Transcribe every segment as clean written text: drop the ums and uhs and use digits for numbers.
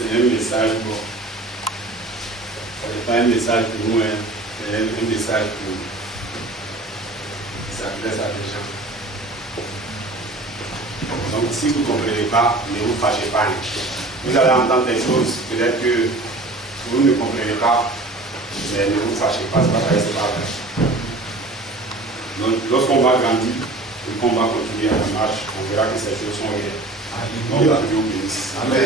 c'est un message bon. Ce n'est pas un message pour nous, hein. C'est un message pour nous. Il s'adresse à des gens. Donc si vous ne comprenez pas, ne vous fâchez pas. Vous allez entendre des choses, peut-être que vous ne comprenez pas, mais ne vous fâchez pas, c'est pas vrai, c'est pas vrai. Donc lorsqu'on va grandir, et qu'on va continuer à la marche, on verra que ces choses sont réelles. Donc Dieu vous bénisse. Amen.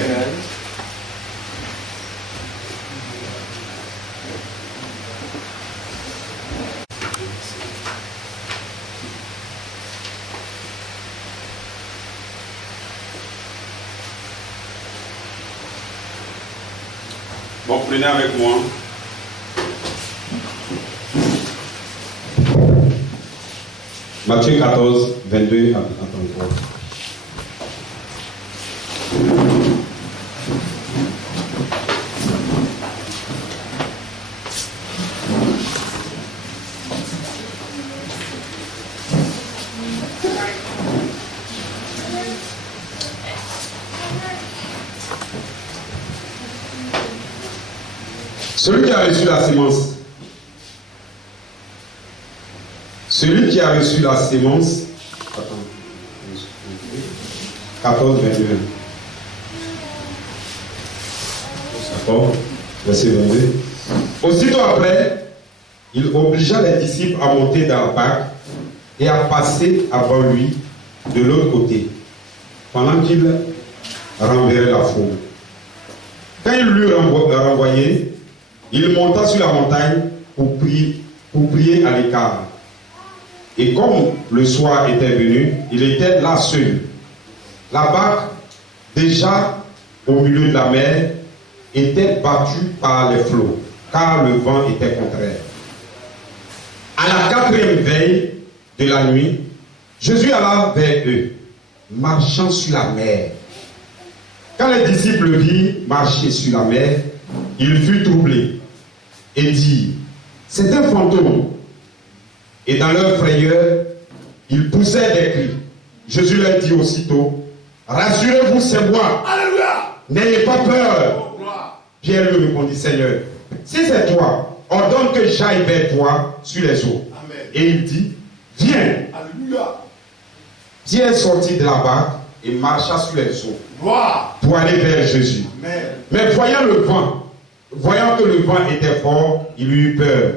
Bon, prenez avec moi. Matthieu 14, 22 à 33. Celui qui a reçu la sémence. Celui qui a reçu la sémence. 14, 22. D'accord. Verset 22. Aussitôt après, il obligea les disciples à monter dans la barque et à passer avant lui de l'autre côté, pendant qu'il renverrait la foule. Quand il l'eut renvoyé, il monta sur la montagne pour prier à l'écart. Et comme le soir était venu, il était là seul. La barque, déjà au milieu de la mer, était battue par les flots, car le vent était contraire. À la 4e veille de la nuit, Jésus alla vers eux, marchant sur la mer. Quand les disciples le virent marcher sur la mer, ils furent troublés et dirent, c'est un fantôme. Et dans leur frayeur, ils poussaient des cris. Jésus leur dit aussitôt, rassurez-vous, c'est moi. Alléluia. N'ayez pas peur. Pierre lui répondit, Seigneur, si c'est toi, ordonne que j'aille vers toi sur les eaux. Amen. Et il dit, viens. Alléluia. Pierre sortit de la barque et marcha sur les eaux pour aller vers Jésus. Amen. Mais voyant que le vent était fort, il eut peur.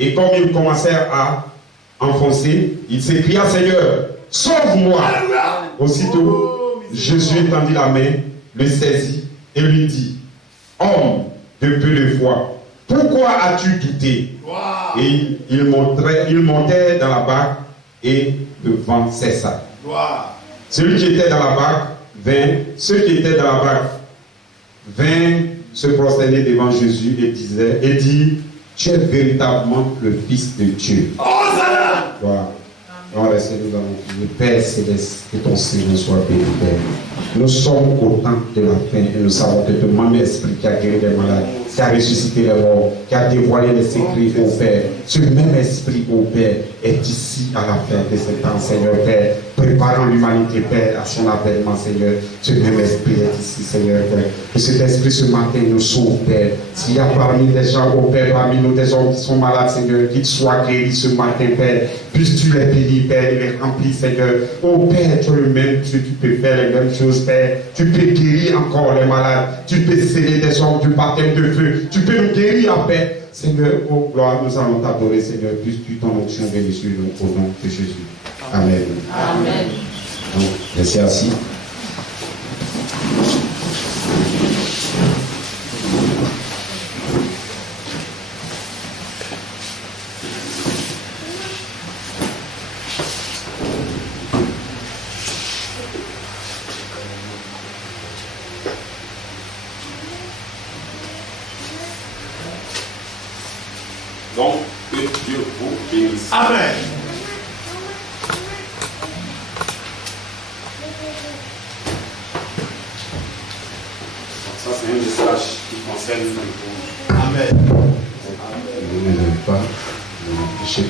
Et comme ils commencèrent à enfoncer, il s'écria, Seigneur, sauve-moi. Aussitôt, Jésus étendit la main, le saisit et lui dit, homme de peu de foi, pourquoi as-tu douté? Et il montait dans la barque et le vent cessa. Celui qui était dans la barque ceux qui étaient dans la barque vinrent se prosterner devant Jésus et dit, tu es véritablement le Fils de Dieu. Voilà. On reste, nous allons prier. Père céleste, que ton Seigneur soit béni, Père. Nous sommes au temps de la fin et nous savons que ton même esprit qui a guéri les malades, qui a ressuscité les morts, qui a dévoilé les secrets au Père, ce même esprit au Père est ici à la fin de ce temps, Seigneur Père, préparant l'humanité, Père, à son avènement, Seigneur. Ce même esprit est ici, Seigneur Père. Que cet esprit ce matin nous sauve, Père. S'il y a parmi des gens, au Père, parmi nous des hommes qui sont malades, Seigneur, qu'ils soient guéris ce matin, Père. Puisses-tu les bénir, Père, et les remplir, Seigneur. Oh Père, tu es le même Dieu, tu peux faire les mêmes choses, Père. Tu peux guérir encore les malades. Tu peux sceller des hommes du baptême de feu. Tu peux nous guérir en paix. Seigneur, oh gloire, nous allons t'adorer, Seigneur. Puisses-tu ton onction bénie sur nous au nom de Jésus. Amen. Amen. Donc, restez assis. Donc, que Dieu vous bénisse. Amen. Ça, c'est un message qui concerne le pauvre. Amen. Vous ne n'avez pas de péché.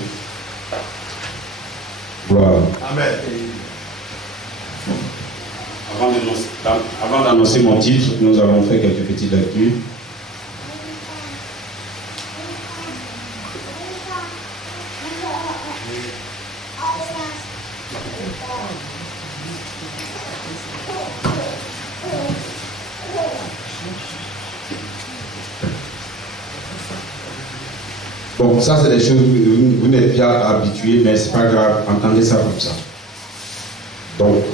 Gloire. Amen. Avant d'annoncer mon titre, nous avons fait quelques petites lectures. Bon, ça c'est des choses, vous n'êtes pas habitués, mais c'est pas grave, entendez ça comme ça. Donc,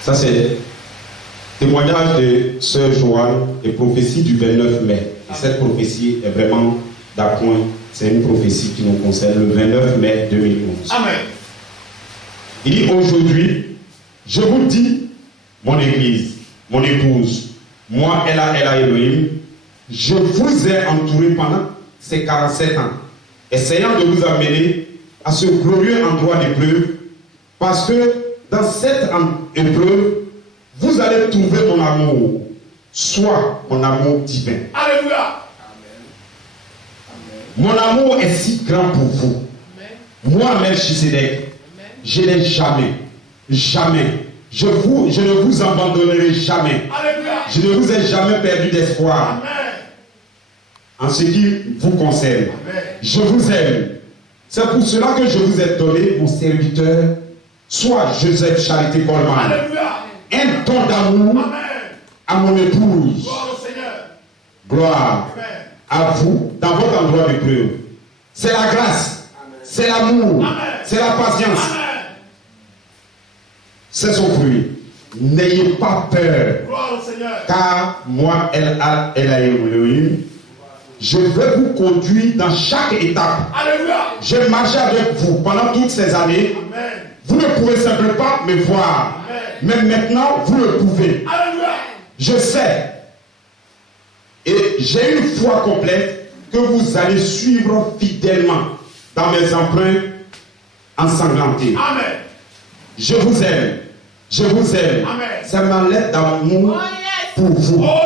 ça c'est témoignage de Sœur Joanne et prophétie du 29 mai. Et cette prophétie est vraiment d'appoint. C'est une prophétie qui nous concerne le 29 mai 2011. Amen. Il dit aujourd'hui, je vous dis, mon église, mon épouse, moi, Ella Elohim, je vous ai entouré pendant ces 47 ans, essayant de vous amener à ce glorieux endroit d'épreuve, parce que dans cette épreuve, vous allez trouver mon amour, soit mon amour divin. Alléluia. Mon amour est si grand pour vous. Moi, Melchisedec, je n'ai jamais, je ne vous abandonnerai jamais. Alléluia. Je ne vous ai jamais perdu d'espoir. Amen. En ce qui vous concerne. Amen. Je vous aime. C'est pour cela que je vous ai donné mon serviteur, soit Joseph Charité Coleman, Alléluia. un don d'amour Amen. à mon épouse. Gloire au Seigneur. Gloire Amen. à vous dans votre endroit d'épreuve. C'est la grâce, c'est l'amour, Amen. c'est la patience, Amen. c'est son fruit. N'ayez pas peur, Gloire au Seigneur. car moi, Elohim, je vais vous conduire dans chaque étape. Alléluia. J'ai marché avec vous pendant toutes ces années. Amen. Vous ne pouvez simplement pas me voir. Amen. Mais maintenant, vous le pouvez. Alléluia. Je sais. Et j'ai une foi complète que vous allez suivre fidèlement dans mes empreintes ensanglantés. Amen. Je vous aime. Je vous aime. Amen. C'est ma lettre d'amour pour vous. Oh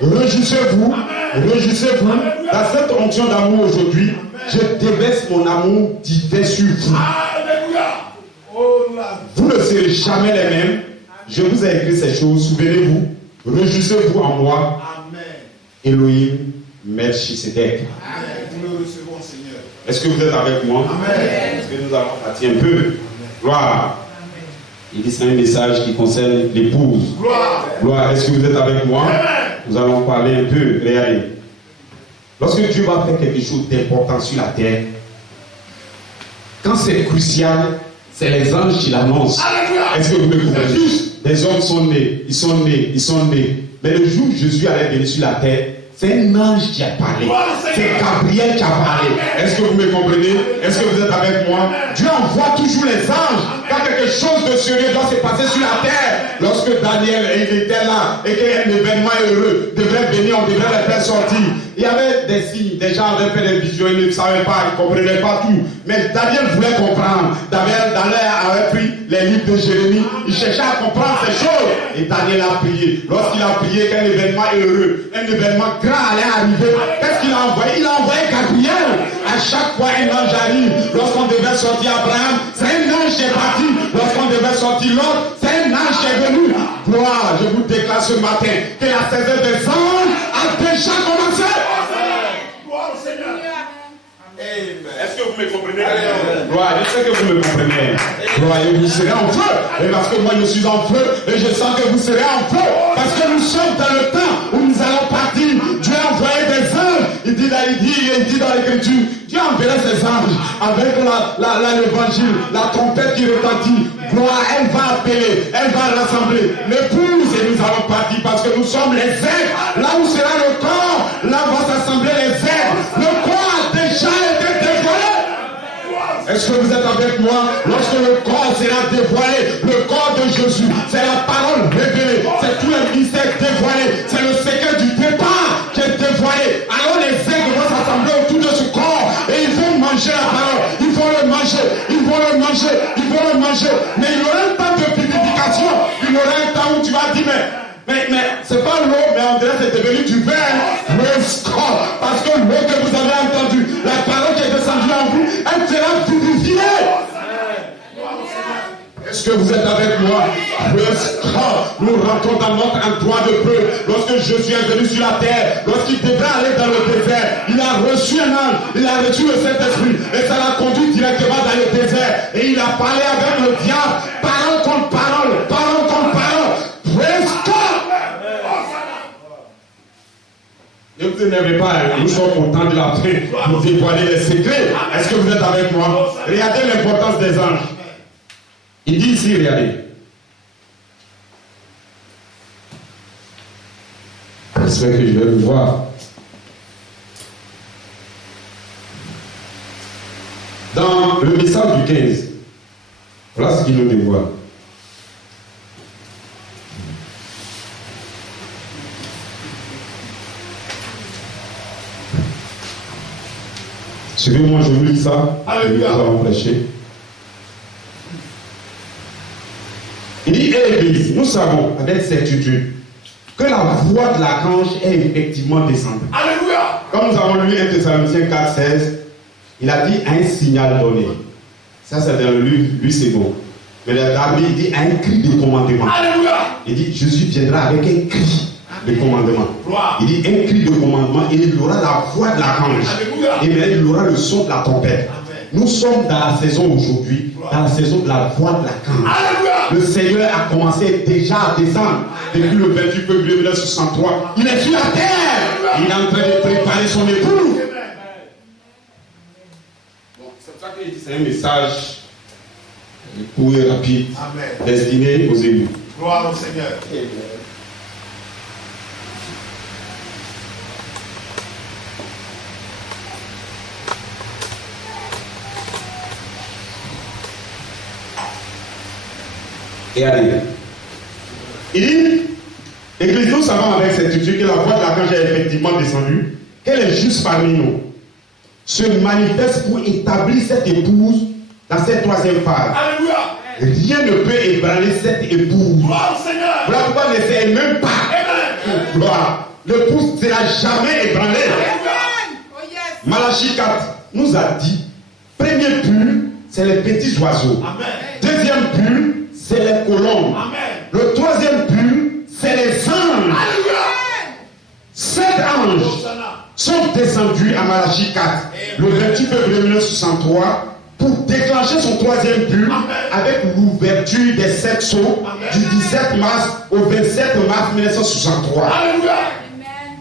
Seigneur. Réjouissez-vous. Réjouissez-vous. Dans cette onction d'amour aujourd'hui, je déverse mon amour divin sur vous. Alléluia. Oh là. Vous ne serez jamais les mêmes. Je vous ai écrit ces choses. Souvenez-vous. Réjouissez-vous en moi. Amen. Elohim Melchisedec. Amen. Nous le recevons, Seigneur. Est-ce que vous êtes avec moi? Amen. Est-ce que nous allons partir un peu? Gloire. Il dit c'est un message qui concerne l'épouse. Gloire. Gloire. Est-ce que vous êtes avec moi? Amen. Nous allons parler un peu. Regardez. Lorsque Dieu va faire quelque chose d'important sur la terre, quand c'est crucial, c'est les anges qui l'annoncent. Alléluia. Est-ce que vous me comprenez? Des hommes sont nés, ils sont nés. Mais le jour où Jésus allait venir sur la terre, c'est un ange qui a parlé. C'est Gabriel qui a parlé. Est-ce que vous me comprenez? Est-ce que vous êtes avec moi? Dieu envoie toujours les anges quand quelque chose de sérieux doit se passer sur la terre. Lorsque Daniel était là et qu'un événement heureux devrait venir, on devrait les faire sortir. Il y avait des signes, des gens avaient fait des visions, ils ne savaient pas, ils ne comprenaient pas tout. Mais Daniel voulait comprendre. Daniel avait pris les livres de Jérémie, il cherchait à comprendre ces choses. Et Daniel a prié. Lorsqu'il a prié qu'un événement heureux, un événement grand allait arriver, qu'est-ce qu'il a envoyé? Il a envoyé Gabriel. À chaque fois, un ange arrive. Lorsqu'on devait sortir Abraham, c'est un ange qui est parti. Lorsqu'on devait sortir l'autre, c'est un ange qui est venu. Gloire, je vous déclare ce matin que la saison des anges a déjà commencé. Gloire au Seigneur. Amen. Est-ce que vous me comprenez? Gloire, je sais que vous me comprenez. Gloire, et vous serez en feu. Et parce que moi je suis en feu, et je sens que vous serez en feu. Parce que nous sommes dans le temps où nous allons partir. Dieu a envoyé des anges. Il dit dans l'écriture, Dieu enverrait ses anges avec l'évangile, la trompette qui retentit. Gloire, elle va appeler, elle va rassembler l'épouse et nous allons partir parce que nous sommes les aigles. Là où sera le corps, là va s'assembler les aigles. Le corps a déjà été dévoilé. Est-ce que vous êtes avec moi? Lorsque le corps sera dévoilé, le corps de Jésus, c'est la parole révélée, c'est tout le mystère dévoilé, c'est le secret du départ qui est dévoilé. Alors les aigles vont s'assembler autour de ce corps et ils vont manger la parole, ils vont le manger, ils vont le manger, ils vont le manger. Mais il y aura un temps de purification, il y aura un temps où tu vas dire mais c'est pas l'eau, mais on dirait que c'est devenu du vin. Praise God. Parce que l'eau que vous avez entendue, la parole qui est descendue en vous, elle sera purifiée. Est-ce que vous êtes avec moi? Praise Seigneur Jésus est venu sur la terre, lorsqu'il devait aller dans le désert, il a reçu un ange, il a reçu le Saint-Esprit, et ça l'a conduit directement dans le désert. Et il a parlé avec le diable, parole contre parole, parole contre parole. Praise God! Ne vous énervez pas, nous sommes au temps de la fin pour dévoiler les secrets. Est-ce que vous êtes avec moi? Regardez l'importance des anges. Il dit ici, regardez. J'espère que je vais le voir. Dans le message du 15, voilà ce qu'il nous dévoile. Suivez-moi, je vous lis ça. Alléluia. Nous allons prêcher. Il dit, Église, nous savons avec certitude que la voix de l'archange est effectivement descendue. Alléluia. Comme nous avons lu 1 Thessaloniciens 4, 16, il a dit un signal donné. Ça, c'est dans le livre, lui, c'est beau. Mais l'armée, il dit un cri de commandement. Alléluia. Il dit, Jésus viendra avec un cri de commandement. Gloire. Il dit un cri de commandement et il aura la voix de l'archange. Alléluia. Et bien, il aura le son de la trompette. Amen. Nous sommes dans la saison aujourd'hui, dans la saison de la voix de l'archange. Alléluia. Le Seigneur a commencé déjà à descendre depuis le 28 février 1963. Il est sur la terre. Il est en train de préparer son époux. Bon, c'est pour ça qu'il dit c'est un message court et rapide, Amen. destiné aux élus. Gloire au Seigneur. Et allez. Il dit, Église, nous savons avec certitude que la voix de l'archange est effectivement descendue, qu'elle est juste parmi nous, se manifeste pour établir cette épouse dans cette troisième phase. Alléluia. Rien ne peut ébranler cette épouse. Gloire au Seigneur. Voilà pourquoi ne sait même pas. Amen. Gloire. L'épouse ne sera jamais ébranlée. Malachie 4 nous a dit, premier pull, c'est les petits oiseaux. Amen. Deuxième pull, c'est les colombes. Amen. Le troisième pull, c'est les anges. Alléluia. 7 anges sont descendus à Malachie 4, le 28 février 1963, pour déclencher son troisième pull avec l'ouverture des 7 sceaux du 17 mars au 27 mars 1963. Alléluia.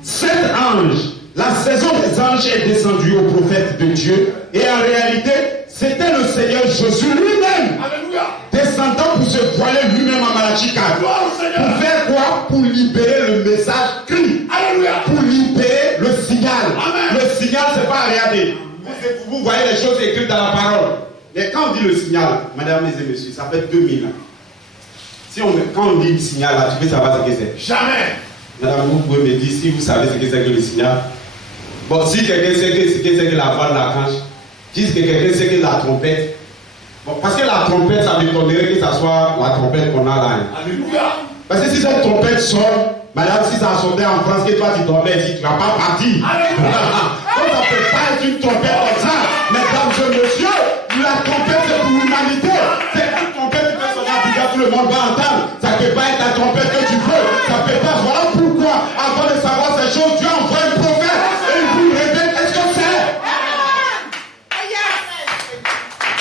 7 anges. La saison des anges est descendue au prophète de Dieu et en réalité, c'était le Seigneur Jésus lui-même Alléluia. descendant pour se voiler lui-même à Malachie 4. Gloire au Seigneur. Pour faire quoi? Pour libérer le message cri. Alléluia. Pour libérer le signal. Amen. Le signal, c'est pas à regarder. Vous voyez les choses écrites dans la parole. Mais quand on dit le signal, mesdames et messieurs, ça fait 2000 ans. Quand on dit le signal, là, tu peux savoir ce que c'est. Jamais. Madame, vous pouvez me dire si vous savez ce que c'est que le signal. Bon, si quelqu'un sait ce que c'est que la voix de l'archange, dis que quelqu'un sait que la trompette. Bon, parce que la trompette, ça m'étonnerait que ça soit la trompette qu'on a là. Alléluia. Parce que si cette trompette sort, madame, si ça sortait en France, que toi tu dormais ici, tu ne vas pas partir. Alléluia. Donc ça ne peut pas être une trompette comme ça. Mesdames et messieurs, la trompette c'est pour l'humanité. C'est une trompette qui fait sonner à Biga, tout le monde va entendre. Ça ne peut pas être la trompette que tu veux. Ça ne peut pas. Voilà pourquoi, avant de savoir ces choses, Dieu envoie un prophète et il vous révèle qu'est-ce que c'est.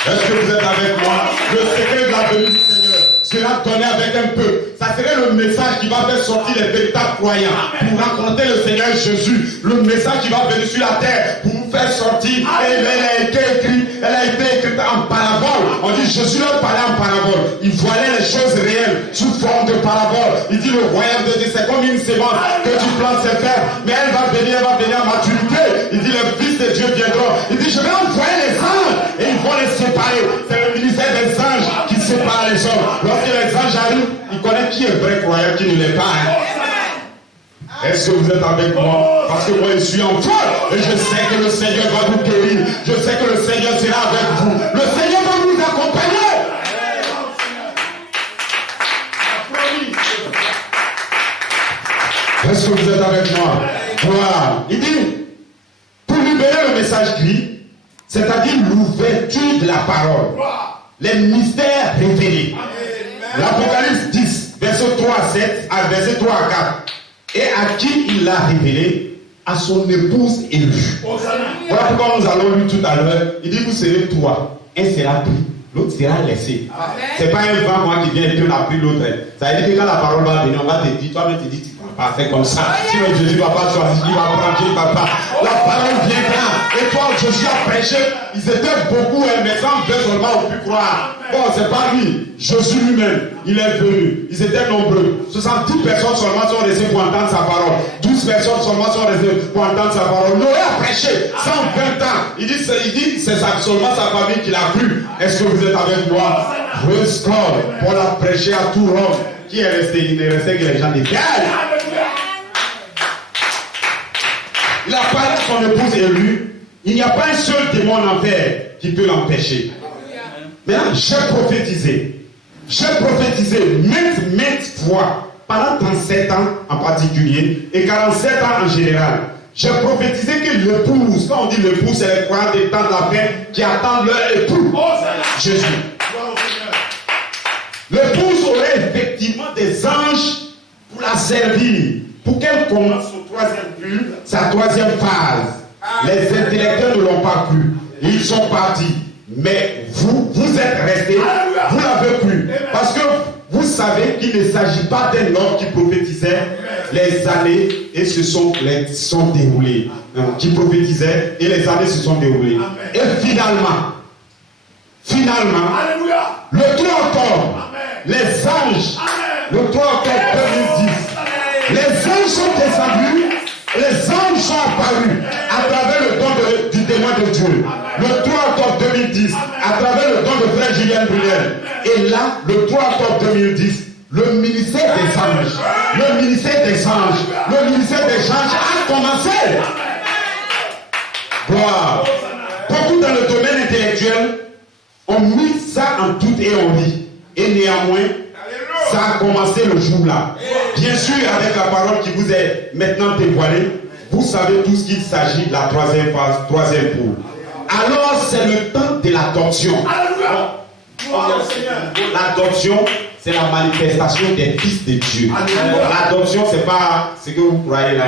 Est-ce que vous êtes avec moi? Le secret de la venue du Seigneur sera donné avec un peu. Ça serait le message qui va faire sortir les véritables croyants pour rencontrer le Seigneur Jésus. Le message qui va venir sur la terre pour nous faire sortir. Et elle a été écrite en parabole. On dit Jésus leur parlait en parabole. Il voyait les choses réelles sous forme de parabole. Il dit le royaume de Dieu c'est comme une sémence que tu plantes ses terres, mais elle va venir à maturité. Il dit le Fils de Dieu viendra. Il dit je vais envoyer les anges et ils vont les séparer. C'est le ministère des anges qui sépare les hommes. Lorsque les anges arrivent, ils connaissent qui est vrai croyant, qui ne l'est pas. Est-ce que vous êtes avec moi? Parce que moi je suis en foi et je sais que le Seigneur va vous guérir. Je sais que le Seigneur sera avec vous. Le Seigneur va vous accompagner. Est-ce que vous êtes avec moi? Voilà. Il dit, pour libérer le message cri, c'est-à-dire l'ouverture de la parole, les mystères révélés. L'Apocalypse 10, verset 3 à 7, à verset 3 à 4. et à qui il l'a révélé, à son épouse élue. Voilà pourquoi nous allons lire tout à l'heure. Il dit, vous serez trois. Un sera pris, l'autre sera laissé. C'est pas un vent moi qui vient et puis on a pris l'autre. Ça veut dire que quand la parole va venir, on va te dire, toi-même tu dis, tu ne vas pas faire comme ça. Sinon Jésus ne va pas choisir, il va prendre Dieu, papa. La parole viendra. Et toi, Jésus a prêché. Ils étaient beaucoup, mais 102 seulement ont pu croire. Bon, c'est pas lui. Jésus lui-même, il est venu. Ils étaient nombreux. 70 personnes seulement sont restées pour entendre sa parole. 12 personnes seulement sont restées pour entendre sa parole. Noé a prêché 120 ans. Il dit c'est seulement sa famille qui l'a cru. Est-ce que vous êtes avec moi? Praise God. Paul a prêché à tout Rome. Qui est resté? Il n'est resté que les gens des guerres. Il a parlé de son épouse élue. Il n'y a pas un seul démon en enfer qui peut l'empêcher. Maintenant, j'ai prophétisé. J'ai prophétisé maintes fois, pendant 37 ans en particulier, et 47 ans en général. J'ai prophétisé que l'épouse, quand on dit l'épouse, c'est les croyants des temps de la fin qui attendent leur époux. Jésus. L'épouse aurait effectivement des anges pour la servir, pour qu'elle commence sa troisième phase. Les intellectuels ne l'ont pas cru. Ils sont partis. Mais vous êtes restés, vous l'avez cru. Parce que vous savez qu'il ne s'agit pas d'un homme qui prophétisait les années et se sont déroulées. Qui prophétisait et les années se sont déroulées. Et finalement, le 3 octobre, les anges, le 3 octobre 2010, les anges sont descendus, les anges sont apparus à travers le don du témoin de Dieu. Le 3 octobre 2010, à travers le don de frère Julien Brunel. Et là, le 3 octobre 2010, le ministère des anges, le ministère des anges a commencé. Gloire. Beaucoup dans le domaine intellectuel ont mis ça en tout et en lit. Et néanmoins, ça a commencé le jour-là. Bien sûr, avec la parole qui vous est maintenant dévoilée, vous savez tout ce qu'il s'agit de la troisième phase, troisième poule. Alors, c'est le temps de l'adoption. L'adoption, c'est la manifestation des fils de Dieu. L'adoption, c'est pas ce que vous croyez là.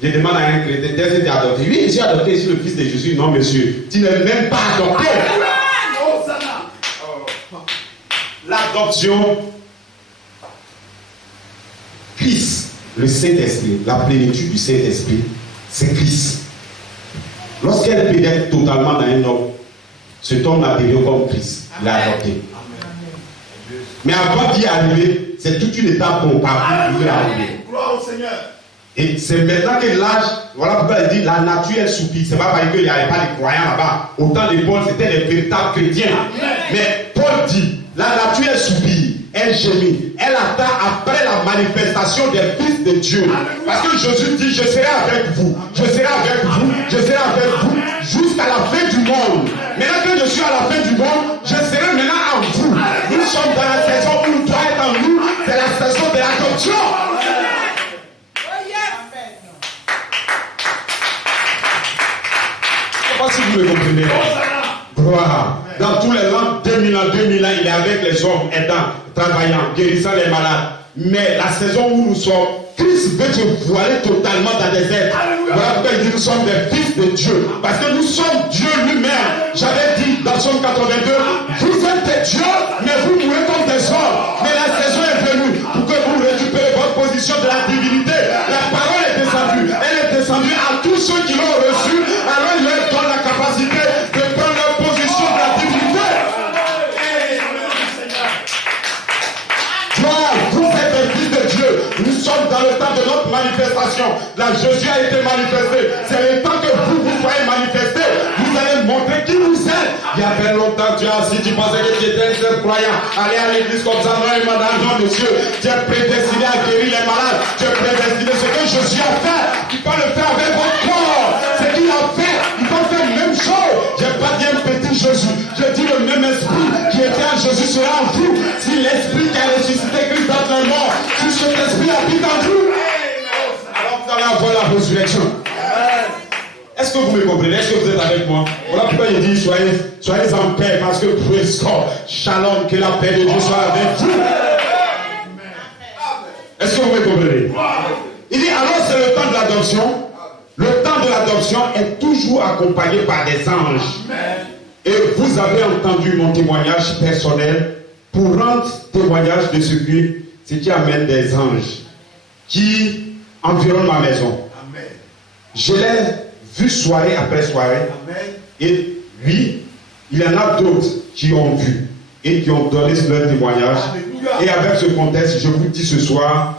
Je demande à un chrétien, est-ce que tu es adopté? Oui, je suis adopté, je suis le fils de Jésus. Non, monsieur, tu n'es même pas adopté. L'adoption, Christ, le Saint-Esprit, la plénitude du Saint-Esprit, c'est Christ. Lorsqu'elle pénètre totalement dans un homme, cet homme l'a devenu comme Christ, l'a adopté. Mais avant d'y arriver, c'est toute une étape pour parcours pour y arriver. Gloire au Seigneur. Et c'est maintenant que l'âge, voilà pourquoi il dit la nature est soupie. C'est pas parce qu'il n'y avait pas de croyants là-bas. Au temps de Paul, c'était les véritables chrétiens. Mais Paul dit, la nature est soupie, elle gémit, elle attend après la manifestation des fils de Dieu. Parce que Jésus dit, je serai avec vous, je serai avec vous, je serai avec vous jusqu'à la fin du monde. Maintenant que je suis à la fin du monde, je serai maintenant en vous. Nous sommes dans la saison où toi est en nous, c'est la saison de l'adoption. Si vous me comprenez, gloire. Dans tous les langues, 2000 ans, il est avec les hommes aidants, travaillant, guérissant les malades. Mais la saison où nous sommes, Christ veut se voiler totalement dans les êtres. Voilà pourquoi il dit nous sommes des fils de Dieu. Parce que nous sommes Dieu lui-même. J'avais dit dans Somme 82, vous êtes des dieux, mais vous mourrez comme des hommes. Mais la saison est venue pour que vous récupérez votre position de la divinité. La parole est descendue. Elle est descendue à tous ceux qui l'ont reçue. Alors il leur donne la capacité de prendre leur position de la divinité. Gloire, vous êtes des fils de Dieu. Nous sommes dans le temps de notre manifestation. Là, Jésus a été manifesté. C'est le temps que vous soyez manifestés. Vous allez montrer qui vous êtes. Il y avait longtemps, tu as assis, tu pensais que tu étais un seul croyant. Aller à l'église comme ça, non, madame, non, monsieur. Tu es prédestiné à guérir les malades. Tu es prédestiné. Ce que Jésus a fait, tu peux le faire avec votre corps. Ce qu'il a fait, il faut faire la même chose. Je n'ai pas dit un petit Jésus. Je dis le même esprit qui était en Jésus sera en vous. Si l'esprit qui a ressuscité Christ dans le mort, si cet esprit habite en vous, alors vous allez avoir la résurrection. Est-ce que vous me comprenez? Est-ce que vous êtes avec moi? Voilà pourquoi il dit soyez en paix, parce que praise God, shalom, que la paix de Dieu soit avec vous. Est-ce que vous me comprenez? alors c'est le temps de l'adoption. Le temps de l'adoption est toujours accompagné par des anges. Amen. Et vous avez entendu mon témoignage personnel pour rendre témoignage de ce qui amène des anges qui environnent ma maison. Amen. Je l'ai vu soirée après soirée. Amen. Et lui, il y en a d'autres qui ont vu et qui ont donné leur témoignage. Alléluia. Et avec ce contexte, je vous dis ce soir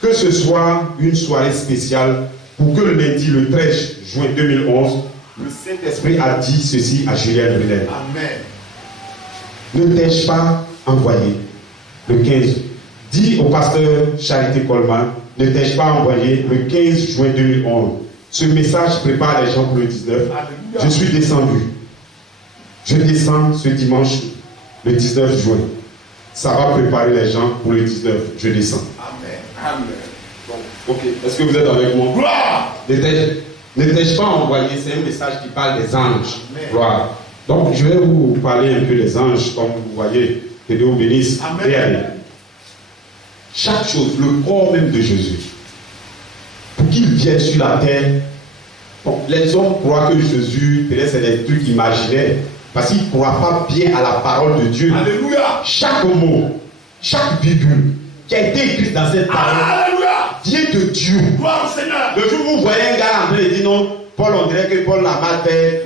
que ce soit une soirée spéciale pour que le lundi, le 13 juin 2011, le Saint-Esprit a dit ceci à Julien Brunel. Amen. Ne t'ai-je pas envoyé le 15? Dis au pasteur Charité Coleman, ne t'ai-je pas envoyé le 15 juin 2011? Ce message prépare les gens pour le 19. Alléluia. Je suis descendu. Je descends ce dimanche, le 19 juin. Ça va préparer les gens pour le 19. Je descends. Amen. Amen. Bon, ok. Est-ce que vous êtes avec moi? Gloire. Ne t'ai-je pas envoyé? C'est un message qui parle des anges. Amen. Gloire. Donc, je vais vous parler un peu des anges, comme vous voyez. Que Dieu vous bénisse. Amen. Regardez. Chaque chose, le corps même de Jésus, pour qu'il vienne sur la terre, bon, les hommes croient que Jésus, peut-être c'est des trucs imaginaires, parce qu'ils ne croient pas bien à la parole de Dieu. Alléluia. Chaque mot, chaque virgule qui a été écrite dans cette parole Alléluia. vient de Dieu. Gloire au Seigneur. Le jour où vous voyez un gars en train de dire non, Paul, on dirait que Paul n'a pas fait,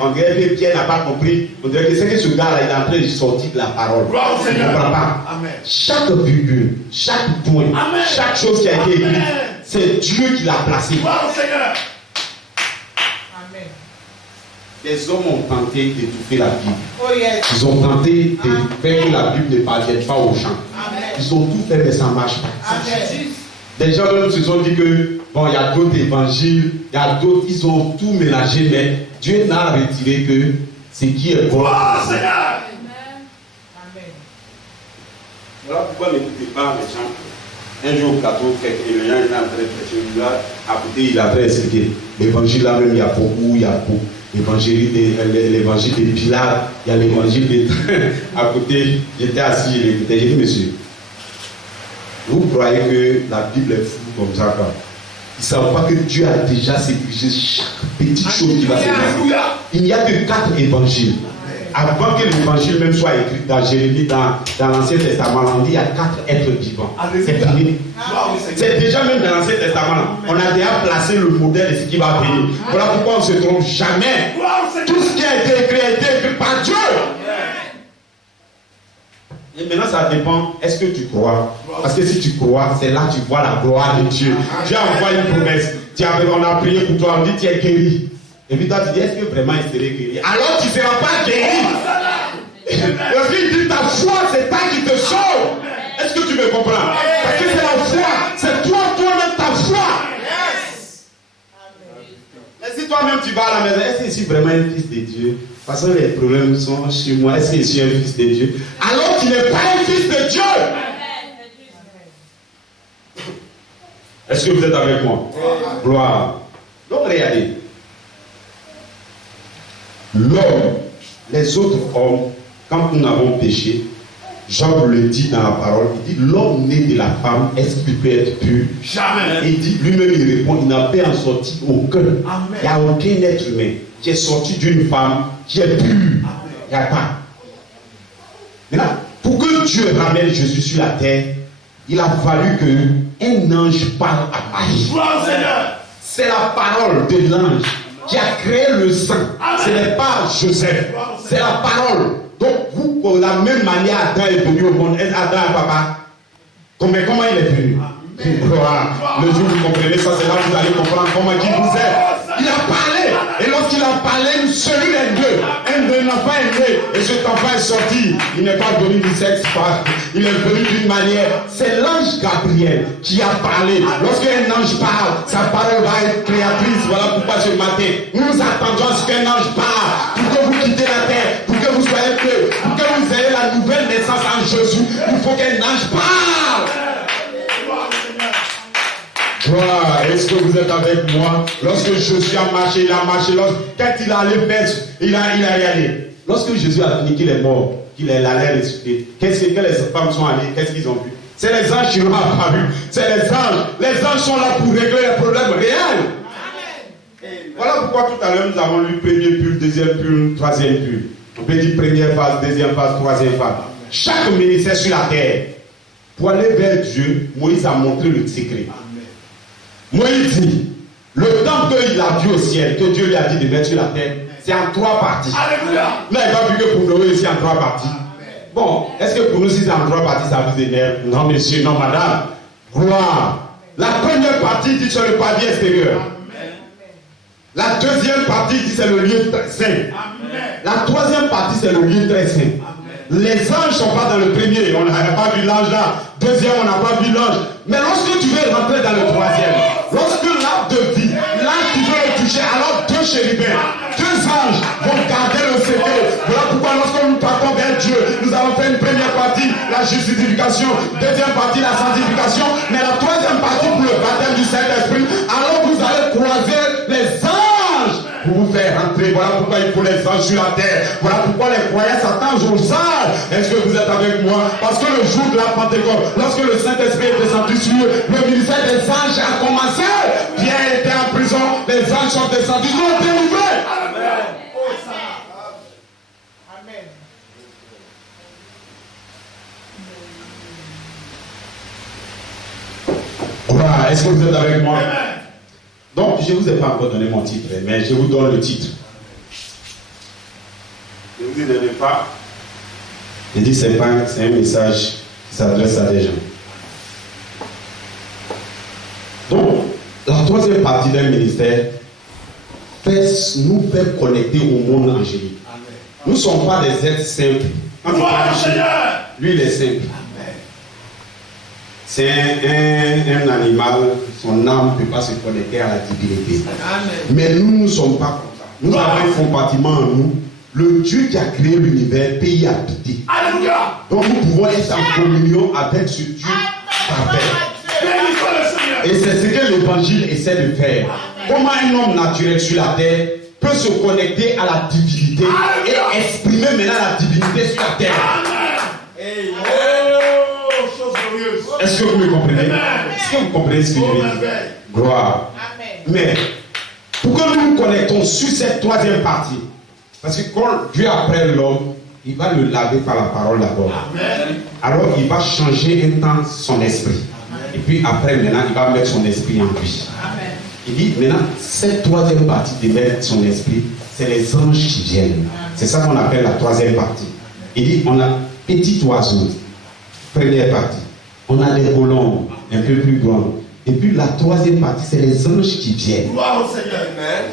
on dirait que Pierre n'a pas compris, on dirait que c'est que ce gars-là, il est en train de sortir de la parole. Gloire au Il ne Seigneur. comprend pas. Amen. Chaque virgule, chaque point, Amen. chaque chose qui a été écrite, Amen. c'est Dieu qui l'a placé. Gloire au Seigneur. Amen. Les hommes ont tenté d'étouffer la Bible. Oh yes. Ils ont tenté de faire que la Bible ne parvienne pas aux gens. Amen. Ils ont tout fait, mais ça ne marche pas. Amen. Des gens même se sont dit que, bon, il y a d'autres évangiles, il y a d'autres, ils ont tout mélangé, mais Dieu n'a retiré que ce qui est bon. Gloire au Seigneur. Amen. Voilà pourquoi n'écoutez pas les gens. Un jour au plateau, quelqu'un était en train de prêcher, là, à côté, Il avait expliqué. L'évangile là même, il y a beaucoup, l'évangile de Pilate, il y a l'évangile de... à côté, j'étais assis, je l'écoutais, j'ai dit, monsieur, vous croyez que la Bible est floue comme ça, quoi? Ils ne savent pas que Dieu a déjà sécurisé chaque petite chose qui va se passer. Alléluia. Il n'y a que 4 évangiles. Avant que l'évangile même soit écrit dans Jérémie, dans l'Ancien Testament, on dit il y a 4 êtres vivants. C'est Alléluia. fini. Gloire au Seigneur. C'est déjà même dans l'Ancien Testament, on a déjà placé le modèle de ce qui va venir. Voilà pourquoi on ne se trompe jamais. Gloire au Tout Seigneur. ce qui a été écrit par Dieu. Et maintenant, ça dépend. Est-ce que tu crois? Parce que si tu crois, c'est là que tu vois la gloire de Dieu. Dieu envoie une promesse. On a prié pour toi, on dit tu es guéri. Et puis toi, tu dis, est-ce que vraiment il serait guéri? Alors tu ne seras pas guéri. Parce qu'il dit, ta foi, c'est toi qui te sauve. Est-ce que tu me comprends? Parce que c'est la foi. C'est toi-même ta foi. Mais si toi-même tu vas à la maison, est-ce que je suis vraiment un fils de Dieu? Parce que les problèmes sont chez moi. Est-ce que je suis un fils de Dieu? Alors tu n'es pas un fils de Dieu. Est-ce que vous êtes avec moi? Gloire. Donc regardez. L'homme, les autres hommes, quand nous avons péché, Jean le dit dans la parole, il dit l'homme né de la femme, est-ce qu'il peut être pur? Jamais. Il dit, lui-même il répond, il n'a pas en sorti aucun. Amen. Il n'y a aucun être humain qui est sorti d'une femme qui est pure. Il n'y a pas. Maintenant, pour que Dieu ramène Jésus sur la terre, il a fallu qu'un ange parle à Marie. Gloire au Seigneur. C'est la parole de l'ange qui a créé le sang. Ce n'est pas Joseph. C'est la parole. Donc, vous, de la même manière, Adam est venu au monde. Adam et papa. Comment il est venu? Gloire. Le jour où vous comprenez ça, c'est là que vous allez comprendre comment il vous est. Il a parlé. Et lorsqu'il a parlé, celui des deux, un enfant est né. Et cet enfant est sorti. Il n'est pas venu du sexe. Il est venu d'une manière. C'est l'ange Gabriel qui a parlé. Lorsqu'un ange parle, sa parole va être créatrice. Voilà pourquoi ce matin, nous attendons à ce qu'un ange parle. Pour que vous quittez la terre. Pour que vous soyez purs. Pour que vous ayez la nouvelle naissance en Jésus. Il faut qu'un ange parle. Gloire, est-ce que vous êtes avec moi? Lorsque Jésus a marché, il a marché. Quand il a allé faire, il a regardé. Lorsque Jésus a fini qu'il est mort, qu'il allait ressusciter, que les femmes sont allées, qu'est-ce qu'ils ont vu? C'est les anges qui l'ont apparu. C'est les anges. Les anges sont là pour régler les problèmes réels. Voilà pourquoi tout à l'heure nous avons lu premier pull, deuxième pull, troisième pull. On peut dire première phase, deuxième phase, troisième phase. Chaque ministère sur la terre, pour aller vers Dieu, Moïse a montré le secret. Moïse dit, le temps qu'il a vu au ciel, que Dieu lui a dit de mettre sur la terre, c'est en 3 parties. Alléluia. Là, il va vu que pour nous aussi en 3 parties. Bon, est-ce que pour nous, si c'est en 3 parties, ça vous énerve? Non, monsieur, non, madame. Gloire. La première partie dit sur le palier extérieur. La deuxième partie dit c'est le lieu saint. La troisième partie c'est le lieu très saint. Les anges ne sont pas dans le premier, on n'a pas vu l'ange là. Deuxième, on n'a pas vu l'ange. Mais lorsque tu veux rentrer dans le troisième, lorsque l'arbre de vie, là tu veux le toucher, alors 2 chérubins, 2 anges vont garder le secret. Voilà pourquoi lorsque nous partons vers Dieu, nous avons fait une première partie, la justification, deuxième partie, la sanctification, mais la troisième partie pour le baptême du Saint-Esprit. Alors vous allez croiser les anges pour vous faire rentrer. Voilà pourquoi il faut les anges sur la terre. Voilà pourquoi les croyants s'attendent aux anges. Est-ce que vous êtes avec moi? Parce que le jour de la Pentecôte, lorsque le Saint-Esprit est descendu sur eux, le ministère des anges a commencé. Pierre était en prison, les anges sont descendus, ils ont délivré. Amen. Voilà, est-ce que vous êtes avec moi? Donc, je ne vous ai pas encore donné mon titre, mais je vous donne le titre. Ne vous énervez pas. Je dis, c'est un message qui s'adresse à des gens. Donc, la troisième partie d'un ministère nous fait connecter au monde angélique. Nous ne sommes pas des êtres simples. Gloire au Seigneur. Lui, il est simple. C'est un animal, son âme ne peut pas se connecter à la divinité. Amen. Mais nous ne sommes pas comme ça. Nous avons un compartiment en nous. Le Dieu qui a créé l'univers peut y habiter. Alléluia. Donc nous pouvons être en communion avec ce Dieu parfait. Béni soit le Seigneur. Et c'est ce que l'évangile essaie de faire. Comment un homme naturel sur la terre peut se connecter à la divinité et exprimer maintenant la divinité sur la terre. Amen. Oh, chose glorieuse. Est-ce que vous me comprenez? Est-ce que vous comprenez ce que je Oh, veux dire? merveille. Gloire. Amen. Mais pourquoi nous nous connectons sur cette troisième partie? Parce que quand Dieu apprend l'homme, il va le laver par la parole d'abord. Amen. Alors il va changer un temps son esprit. Et puis après maintenant, il va mettre son esprit en lui. Amen. Il dit maintenant, cette troisième partie de mettre son esprit, c'est les anges qui viennent. C'est ça qu'on appelle la troisième partie. Il dit, on a petit oiseau, première partie. On a des colombes, un peu plus grandes. Et puis la troisième partie, c'est les anges qui viennent. Gloire au Seigneur. Amen.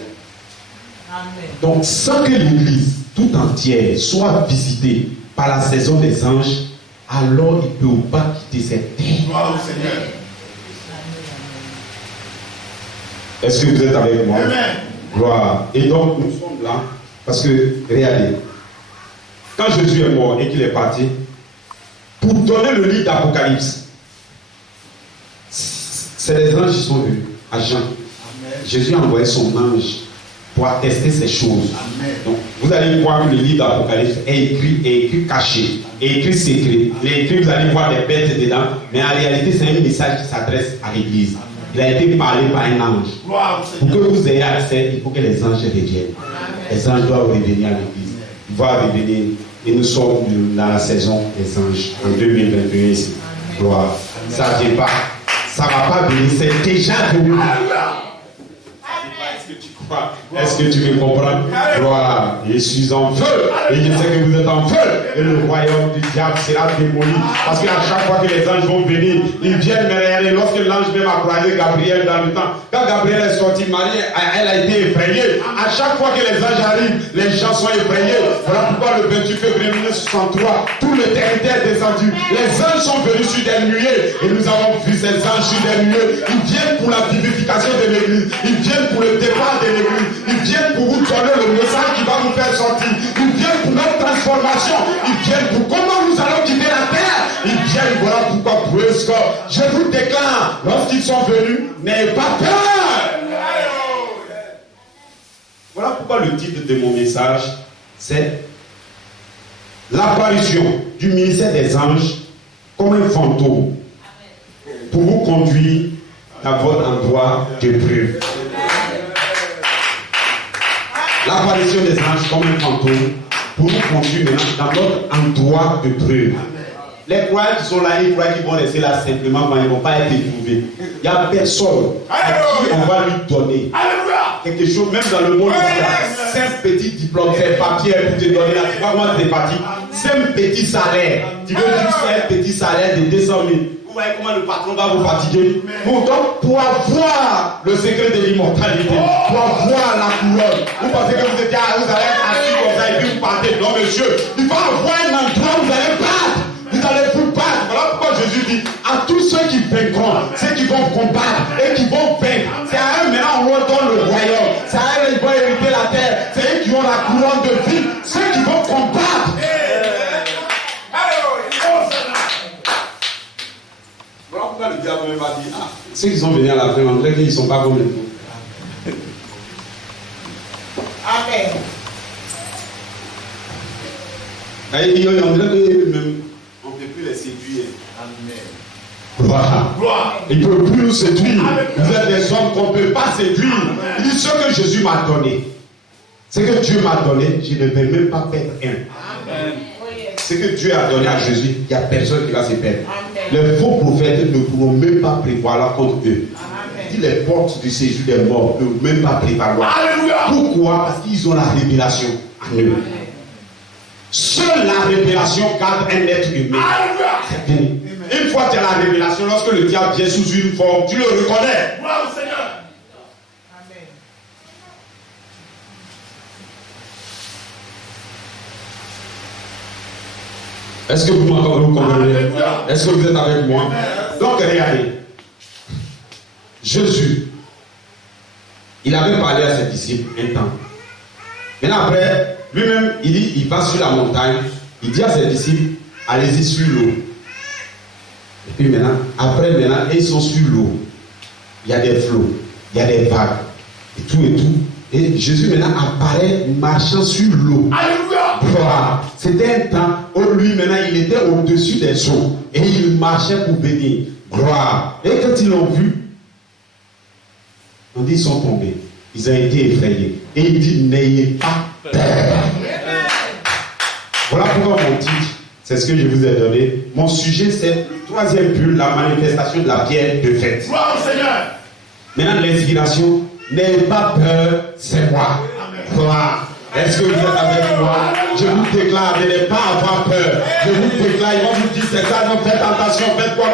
Amen. Donc, sans que l'Église tout entière soit visitée par la saison des anges, alors il ne peut pas quitter cette terre. Gloire au Seigneur. Est-ce que vous êtes avec moi? Amen. Gloire. Et donc, nous sommes là parce que, regardez, quand Jésus est mort et qu'il est parti, pour donner le livre d'Apocalypse, c'est les anges qui sont venus à Jean. Jésus a envoyé son ange pour attester ces choses. Amen. Donc, vous allez voir que le livre d'Apocalypse est écrit caché, est écrit secret. Il est écrit, vous allez voir des bêtes dedans, mais en réalité, c'est un message qui s'adresse à l'Église. Il a été parlé par un ange. Gloire au Pour que Seigneur. vous ayez accès, il faut que les anges reviennent. Les anges doivent revenir à l'Église. Ils vont revenir. Et nous sommes dans la saison des anges, en 2021 ici. Gloire. Ça ne vient pas. Ça ne va pas venir. C'est déjà venu. Est-ce que tu me comprends? Gloire. Je suis en feu. Et je sais que vous êtes en feu. Et le royaume du diable sera démoli. Parce qu'à chaque fois que les anges vont venir, ils viennent me regarder. Lorsque l'ange même a croisé Gabriel dans le temps, quand Gabriel est sorti, Marie, elle a été effrayée. À chaque fois que les anges arrivent, les gens sont effrayés. Voilà pourquoi le 28 février 1963, tout le territoire est descendu. Les anges sont venus sur des nuées. Et nous avons vu ces anges sur des nuées. Ils viennent pour la vivification de l'église. Ils viennent pour le départ de l'église. Ils viennent pour vous donner le message qui va vous faire sortir. Ils viennent pour notre transformation. Ils viennent pour comment nous allons quitter la terre. Ils viennent, voilà pourquoi pour eux, je vous déclare, lorsqu'ils sont venus, n'ayez pas peur. Voilà pourquoi le titre de mon message, c'est l'apparition du ministère des anges comme un fantôme pour vous conduire dans votre endroit de preuve. L'apparition des anges comme un fantôme pour vous conduire maintenant dans votre endroit de preuve. Les croyants qui sont là, ils croient qu'ils vont rester là simplement, mais ils ne vont pas être éprouvés. Il n'y a personne à qui on va lui donner quelque chose, même dans le monde, c'est un petit diplôme, c'est papier pour te donner là. Tu vois comment c'est parti? C'est un petit salaire. Tu veux juste un petit salaire de 200 000. Vous voyez comment le patron va vous fatiguer? Pourtant, pour avoir le secret de l'immortalité, pour avoir la couronne, vous pensez que vous allez être assis comme ça et puis vous partez? Non, monsieur, il va avoir un endroit où vous allez battre. Vous allez vous battre. Voilà pourquoi Jésus dit à tous ceux qui vaincront, ceux qui vont combattre et qui vont vaincre. C'est à eux maintenant on leur donne le royaume. C'est à eux ils vont hériter la terre. C'est eux qui ont la couronne de vie. Ceux qui vont combattre. Voilà pourquoi le diable va dire ceux qui sont venus à la fin, en vrai, ils ne sont pas comme les autres. Amen. Et on dirait que même on ne peut plus les séduire. Amen. Gloire. Il ne peut plus nous séduire. Vous êtes des hommes qu'on ne peut pas séduire. Il dit ce que Jésus m'a donné. Ce que Dieu m'a donné, je ne vais même pas perdre un. Amen. Ce que Dieu a donné à Jésus, il n'y a personne qui va se perdre. Les faux prophètes ne pourront même pas prévaloir contre eux. Il dit les portes du séjour des morts ne peuvent même pas prévaloir. Pourquoi? Parce qu'ils ont la révélation en eux. Seule la révélation garde un être humain. C'est fini. Une fois que tu as la révélation, lorsque le diable vient sous une forme, tu le reconnais. Gloire au Seigneur. Amen. Est-ce que vous comprenez? Est-ce que vous êtes avec moi? Donc regardez. Jésus, il avait parlé à ses disciples un temps. Maintenant après, lui-même, il dit, il va sur la montagne, il dit à ses disciples, allez-y sur l'eau. Et puis maintenant, ils sont sur l'eau. Il y a des flots, il y a des vagues, et tout et tout. Et Jésus maintenant apparaît marchant sur l'eau. Alléluia. Voilà. C'était un temps où lui maintenant il était au-dessus des eaux. Et il marchait pour venir. Gloire. Et quand ils l'ont vu, on dit ils sont tombés. Ils ont été effrayés. Et il dit n'ayez pas peur. Voilà pourquoi mon titre, c'est ce que je vous ai donné. Mon sujet c'est le troisième bulle, la manifestation de la pierre de fête. Gloire au Seigneur. Maintenant l'inspiration, n'ayez pas peur, c'est moi. Gloire. Est-ce que vous êtes avec moi? Je vous déclare, n'ayez pas avoir peur. Je vous déclare, ils vont vous dire c'est ça, non, faites attention, faites quoi.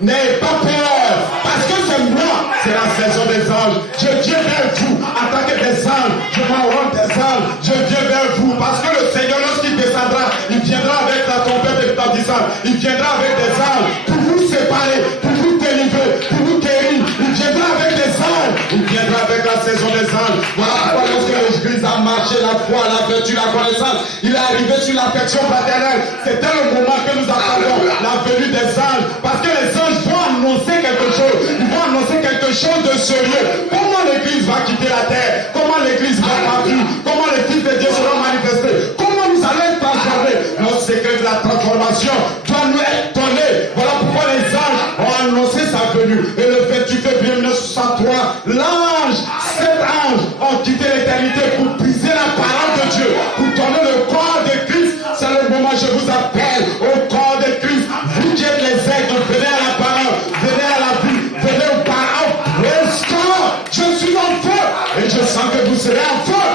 N'ayez pas peur, parce que c'est moi, c'est la saison des anges. Je viens vers vous, en tant que des anges, je m'enrôle des anges, je viens vers vous, parce que le Seigneur, lorsqu'il descendra, il viendra avec la trompette retentissante, il viendra avec des anges pour vous séparer, pour vous délivrer, pour vous guérir. Il viendra avec des anges, il viendra avec la saison des anges. Voilà pourquoi lorsque l'Église a marché, la foi, la vertu, la connaissance, il est arrivé sur l'affection fraternelle. C'était le moment que nous attendons, la venue des anges, parce que les anges vont annoncer quelque chose, ils vont annoncer quelque chose de sérieux. Comment l'Église va quitter la terre? Comment l'Église va partir? Comment les fils de Dieu seront manifestés? Comment nous allons être transformés? Notre secret de la transformation doit nous être donné. Voilà pourquoi les anges ont annoncé sa venue. Et le 28 février 1963, l'ange, cet ange, ont quitté l'éternité pour briser la parole de Dieu, pour donner le corps de Christ. C'est le moment où je vous appelle au corps de Christ. Vous qui êtes les aigles, venez à la parole, venez à la vie, venez au parole. Restons, je suis en feu et je sens que vous serez en feu.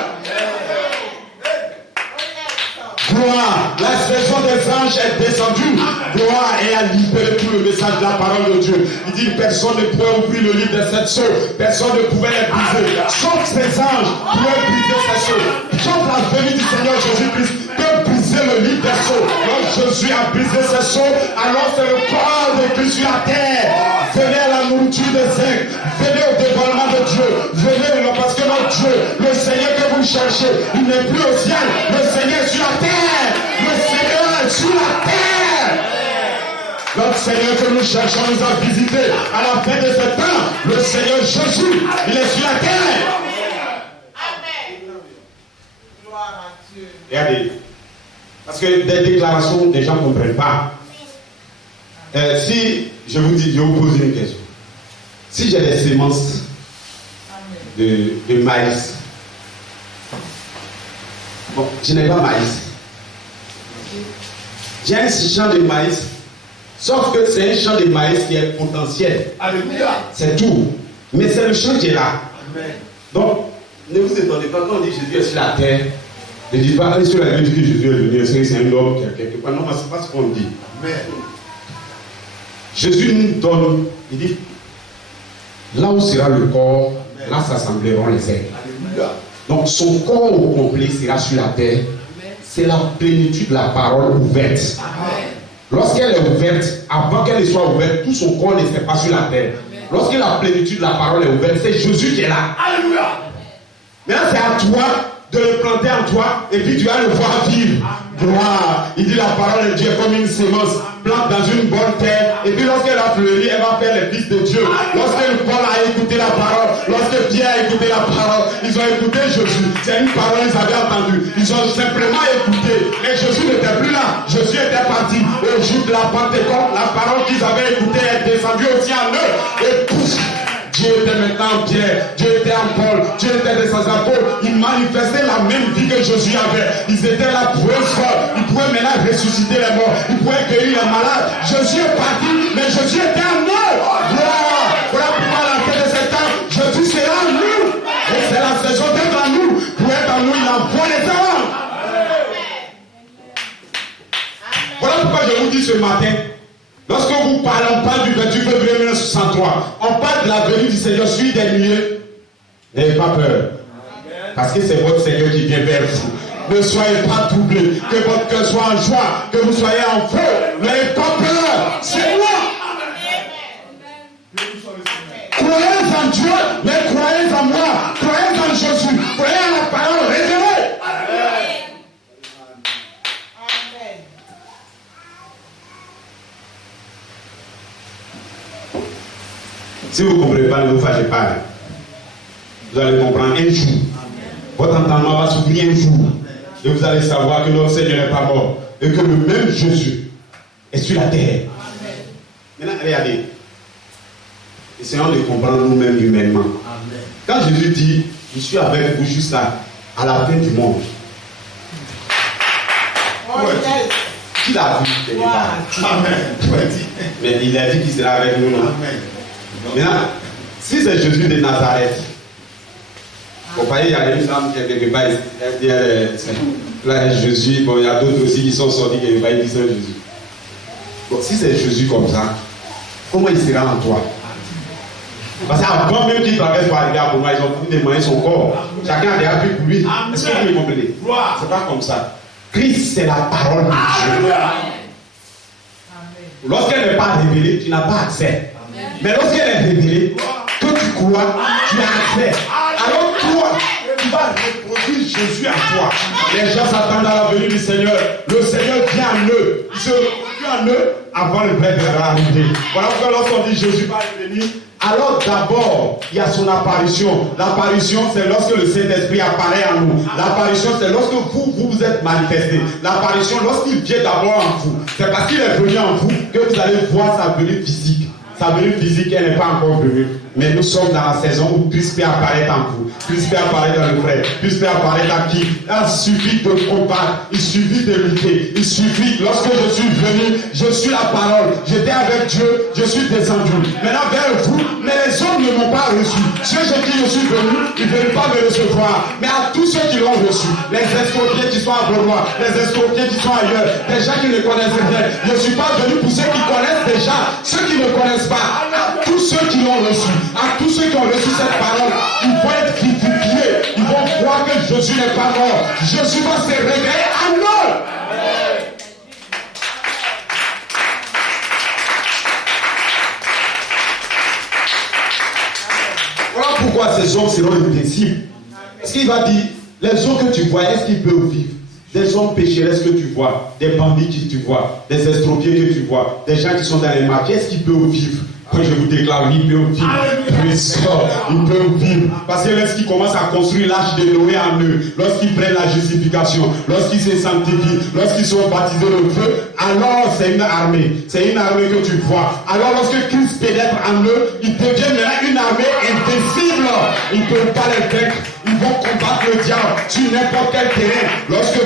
Gloire, la saison des anges est descendue. Gloire, et a libéré tout le message de la parole de Dieu. Il dit personne ne pouvait ouvrir le livre de cette sceaux. Personne ne pouvait les briser. Sauf ces anges pouvaient briser ces sceaux. Sauf la venue du Seigneur Jésus-Christ peut briser le livre des sceaux. Donc Jésus a brisé ces sceaux. Alors c'est le corps de Christ sur la terre. Venez à la nourriture des aigles. Venez au dévoilement de Dieu. Venez parce que notre Dieu, le Seigneur que vous cherchez, il n'est plus au ciel. Le Seigneur est sur la terre. Le Seigneur est sur la terre. Notre Seigneur que nous cherchons nous a visités à la fin de ce temps. Le Seigneur Jésus, il est sur la terre. Amen. Gloire à Dieu. Regardez, parce que des déclarations, des gens ne comprennent pas. Si je vous dis, je vous pose une question. Si j'ai des semences de maïs, bon, je n'ai pas maïs. J'ai un champ de maïs, sauf que c'est un champ de maïs qui est potentiel. Alléluia. C'est tout. Mais c'est le champ qui est là. Amen. Donc, ne vous étonnez pas quand on dit Jésus est sur la terre. Ne dites pas, sur la Bible que Jésus est venu, c'est un homme quelque part. Non, ce n'est pas ce qu'on dit. Amen. Jésus nous donne, il dit, là où sera le corps, là s'assembleront les ailes. Alléluia. Donc son corps au complet sera sur la terre. C'est la plénitude de la parole ouverte. Lorsqu'elle est ouverte, avant qu'elle soit ouverte, tout son corps ne serait pas sur la terre. Lorsque la plénitude de la parole est ouverte, c'est Jésus qui est là. Alléluia. Maintenant, c'est à toi de le planter en toi et puis tu vas le voir vivre. Gloire. Il dit la parole de Dieu est comme une sémence. Plante dans une bonne terre et puis lorsqu'elle a fleuri, elle va faire les fils de Dieu. Lorsque Paul a écouté la parole, lorsque Pierre a écouté la parole, ils ont écouté Jésus. C'est une parole qu'ils avaient entendue. Ils ont simplement écouté. Et Jésus n'était plus là. Jésus était parti. Au jour de la Pentecôte, la parole qu'ils avaient écoutée est descendue aussi en eux. Et pouf, Dieu était maintenant en Pierre, Dieu était en Paul, Dieu était dans ses apôtres. Ils manifestaient la même vie que Jésus avait. Ils étaient là pour eux seuls. Ils pouvaient maintenant ressusciter les morts. Ils pouvaient guérir les malades. Jésus est parti, mais Jésus était en eux. Voilà pourquoi à la fin de ces temps, Jésus sera en nous. Et c'est la saison d'être en nous. Pour être en nous, il envoie les hommes. Voilà pourquoi je vous dis ce matin. Lorsque vous parlez, on parle du 28 février 1963, on parle de la venue du Seigneur sur des nuées. N'ayez pas peur. Parce que c'est votre Seigneur qui vient vers vous. Ne soyez pas troublés. Que votre cœur soit en joie. Que vous soyez en feu. N'ayez pas peur. C'est moi. Croyez en Dieu, mais croyez en moi. Croyez en Jésus. Croyez en la parole révélée. Si vous ne comprenez pas, ne vous fâchez pas. Vous allez comprendre un jour. Votre entendement va s'ouvrir un jour. Et vous allez savoir que notre Seigneur n'est pas mort. Et que le même Jésus est sur la terre. Maintenant, regardez. Essayons de comprendre nous-mêmes humainement. Quand Jésus dit, je suis avec vous jusqu'à la fin du monde. Qui l'a vu? Amen. Mais il a dit qu'il sera avec nous. Non? Amen. Maintenant, si c'est Jésus de Nazareth, vous voyez, il y a une femme qui est quelque part, elle dit, là, Jésus, bon, il y a d'autres aussi qui sont sortis quelque part, ils disent Jésus. Bon, si c'est Jésus comme ça, comment il sera en toi? Parce qu'avant même qu'il traverse par arriver pour moi, ils ont pu demander son corps. Chacun a déjà pris pour lui. Est-ce que vous me comprenez? C'est pas comme ça. Christ, c'est la parole de Dieu. Lorsqu'elle n'est pas révélée, tu n'as pas accès. Mais lorsqu'elle est révélée, que tu crois, tu as accès. Alors toi, tu vas reproduire Jésus en toi. Les gens s'attendent à la venue du Seigneur. Le Seigneur vient en eux. Il se produit en eux avant le vrai de arriver. Voilà pourquoi lorsqu'on dit Jésus va revenir, alors d'abord, il y a son apparition. L'apparition, c'est lorsque le Saint-Esprit apparaît en nous. L'apparition, c'est lorsque vous êtes manifestés. L'apparition, lorsqu'il vient d'abord en vous. C'est parce qu'il est venu en vous que vous allez voir sa venue physique. Sa venue physique, elle n'est pas encore venue. Mais nous sommes dans la saison où Christ peut apparaître en vous. Christ peut apparaître dans le frère. Christ peut apparaître à qui? Il suffit de combattre. Il suffit de lutter. Il suffit, lorsque je suis venu, je suis la parole. J'étais avec Dieu, je suis descendu. Maintenant vers vous, mais les hommes ne m'ont pas reçu. Ceux chez qui je suis venu, ils ne veulent pas me recevoir. Mais à tous ceux qui l'ont reçu, les escroquiers qui sont à Bordeaux, les escroquiers qui sont ailleurs, des gens qui ne connaissent rien. Je ne suis pas venu pour ceux qui connaissent déjà, ceux qui ne connaissent pas. À tous ceux qui l'ont reçu, à tous ceux qui ont reçu cette parole, ils vont être vivifiés. Ils vont croire que Jésus n'est pas mort. Jésus va se réveiller en eux. Voilà pourquoi ces hommes seront indécibles. Est-ce qu'il va dire, les hommes que tu vois, est-ce qu'ils peuvent vivre? Des hommes pécheresses que tu vois, des bandits que tu vois, des estropiés que tu vois, des gens qui sont dans les marques, est-ce qu'ils peuvent vivre? Quand je vous déclare, il peut vivre. Il peut vivre. Parce que lorsqu'il commence à construire l'arche de Noé en eux, lorsqu'ils prennent la justification, lorsqu'ils se sanctifient, lorsqu'ils sont baptisés au feu, alors c'est une armée. C'est une armée que tu vois. Alors lorsque Christ pénètre en eux, ils deviennent maintenant une armée invincible. Ils ne peuvent pas les vaincre. Ils vont combattre le diable sur n'importe quel terrain. Lorsque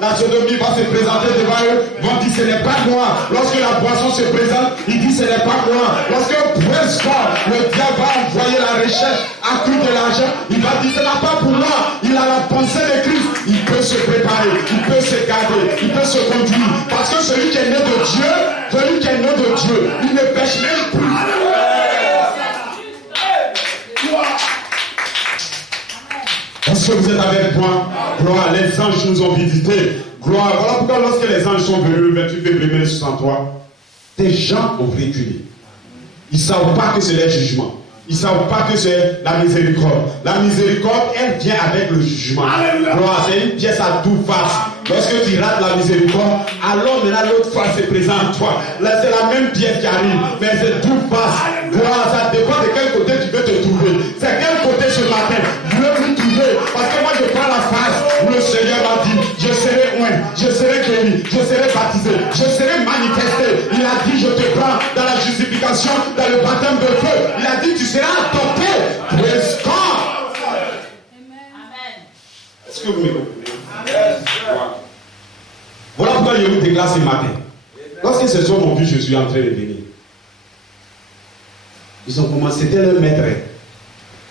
la sodomie va se présenter devant eux, ils vont dire ce n'est pas moi. Lorsque la boisson se présente, il dit ce n'est pas moi. Lorsque le diable va envoyer la recherche accrue de l'argent, il va dire ce n'est pas pour moi. Il a la pensée de Christ. Il peut se préparer, il peut se garder, il peut se conduire. Parce que celui qui est né de Dieu, il ne pêche même plus. Est-ce que vous êtes avec moi? Gloire, les anges nous ont visités. Gloire, voilà pourquoi lorsque les anges sont venus le 28 février 1963, des gens ont reculé. Ils ne savent pas que c'est leur jugement. Ils ne savent pas que c'est la miséricorde. La miséricorde, elle vient avec le jugement. Gloire, c'est une pièce à deux faces. Lorsque tu rates la miséricorde, alors maintenant l'autre face se présente à toi. Là, c'est la même pièce qui arrive, mais c'est deux faces. Gloire, ça dépend de quel côté tu veux te trouver. C'est quel côté ce matin je veux vous trouver. Parce que moi, je prends la face où le Seigneur m'a dit, je serai loin, je serai guéri, je serai baptisé, je serai manifesté. Il a dit, je te prends dans la justification, dans le baptême de feu. Il a dit, tu seras adopté. Praise God. Amen. Est-ce que vous me comprenez? Voilà pourquoi je vous déclare ce matin. Lorsque ces hommes ont vu Jésus en train de venir, ils ont commencé, c'était leur maître,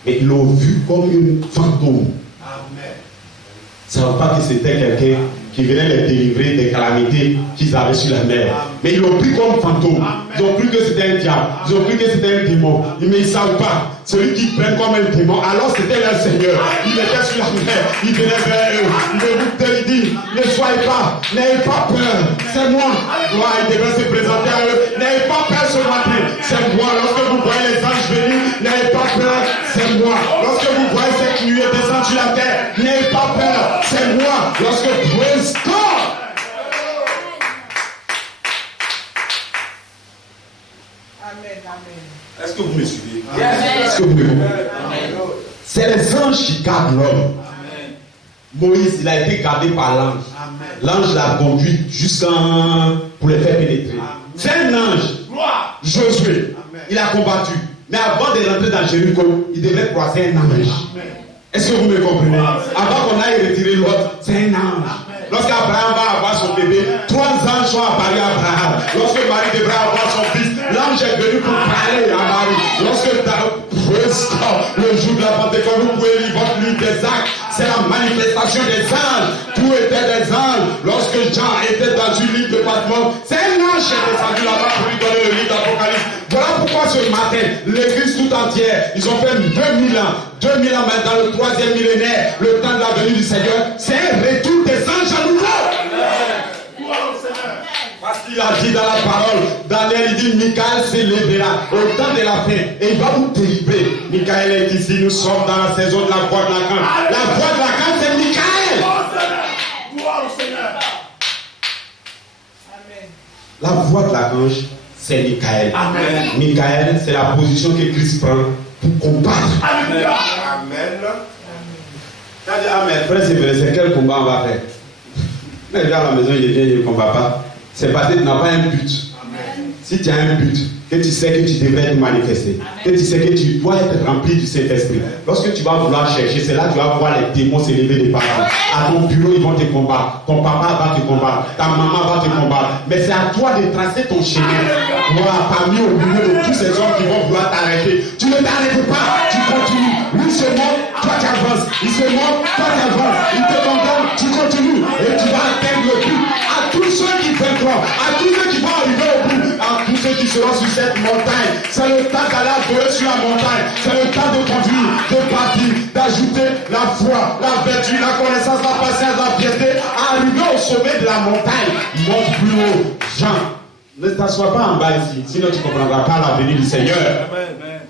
mais ils l'ont vu comme une fantôme. Ils ne savaient pas que c'était quelqu'un qui venait les délivrer des calamités qu'ils avaient sur la mer. Mais ils l'ont pris comme fantôme. Ils ont cru que c'était un diable. Ils ont cru que c'était un démon. Mais ils ne savent pas. Celui qui prend comme un démon, alors c'était leur Seigneur. Il était sur la mer. Il venait vers eux. Il dit, ne soyez pas, n'ayez pas peur. C'est moi. Gloire, il devait se présenter à eux. N'ayez pas peur ce matin. C'est moi. Lorsque vous voyez les anges venir, n'ayez pas peur. C'est moi. Lorsque vous voyez cette nuée descendre sur la terre, n'ayez pas peur. C'est moi. Lorsque praise God. Amen, amen. Est-ce que vous me suivez? Est-ce que vous me comprenez? C'est les anges qui gardent l'homme. Moïse, il a été gardé par l'ange. L'ange l'a conduit jusqu'à pour les faire pénétrer. C'est un ange. Josué, il a combattu. Mais avant de rentrer dans Jéricho, il devait croiser un ange. Est-ce que vous me comprenez? Avant qu'on aille retirer l'autre, c'est un ange. Lorsqu'Abraham va avoir son bébé, 3 anges sont apparus à Abraham. Lorsque Marie devrait avoir son fils, l'ange est venu pour parler à Marie. Lorsque le jour de la Pentecôte, vous pouvez lire votre livre des actes, c'est la manifestation des anges. Tout était des anges. Lorsque Jean était dans une livre de Patmos, c'est un ange qui est descendu là-bas pour lui donner le livre d'Apocalypse. Voilà pourquoi ce matin, l'église tout entière, ils ont fait 2000 ans. 2000 ans maintenant, le 3e millénaire, le temps de la venue du Seigneur, c'est un retour des anges à nouveau. Parce qu'il a dit dans la parole, Daniel, il dit, Michael s'élèvera au temps de la fin et il va vous délivrer. Michael est ici, nous sommes dans la saison de la voix de la canne. La voix de la canne, c'est Michael. La voix de la canne, c'est Michael. Michael, c'est la position que Christ prend pour combattre. Amen. Amen. Frère, c'est quel combat on va faire? Mais dans la maison, il vient, il ne combat pas. C'est parce que tu n'as pas un but. Amen. Si tu as un but, que tu sais que tu devrais te manifester, que tu sais que tu dois être rempli du Saint-Esprit. Lorsque tu vas vouloir chercher, c'est là que tu vas voir les démons s'élever de partout. À ton bureau, ils vont te combattre. Ton papa va te combattre. Ta maman va te combattre. Mais c'est à toi de tracer ton chemin. Voilà, parmi au milieu de tous ces hommes qui vont vouloir t'arrêter. Tu ne t'arrêtes pas, tu continues. Lui se montre, toi tu avances. Il se montre, toi tu avances. Il te condamne, tu continues. Et tu vas atteindre le but. À tous ceux qui vaincront, à tous ceux qui vont arriver au bout, à tous ceux qui seront sur cette montagne, c'est le temps d'aller adorer sur la montagne. C'est le temps de conduire, de partir, d'ajouter la foi, la vertu, la connaissance, la patience, la piété, à arriver au sommet de la montagne. Monte plus haut. Jean, ne t'assois pas en bas ici, sinon tu ne comprendras pas la venue du Seigneur. Amen.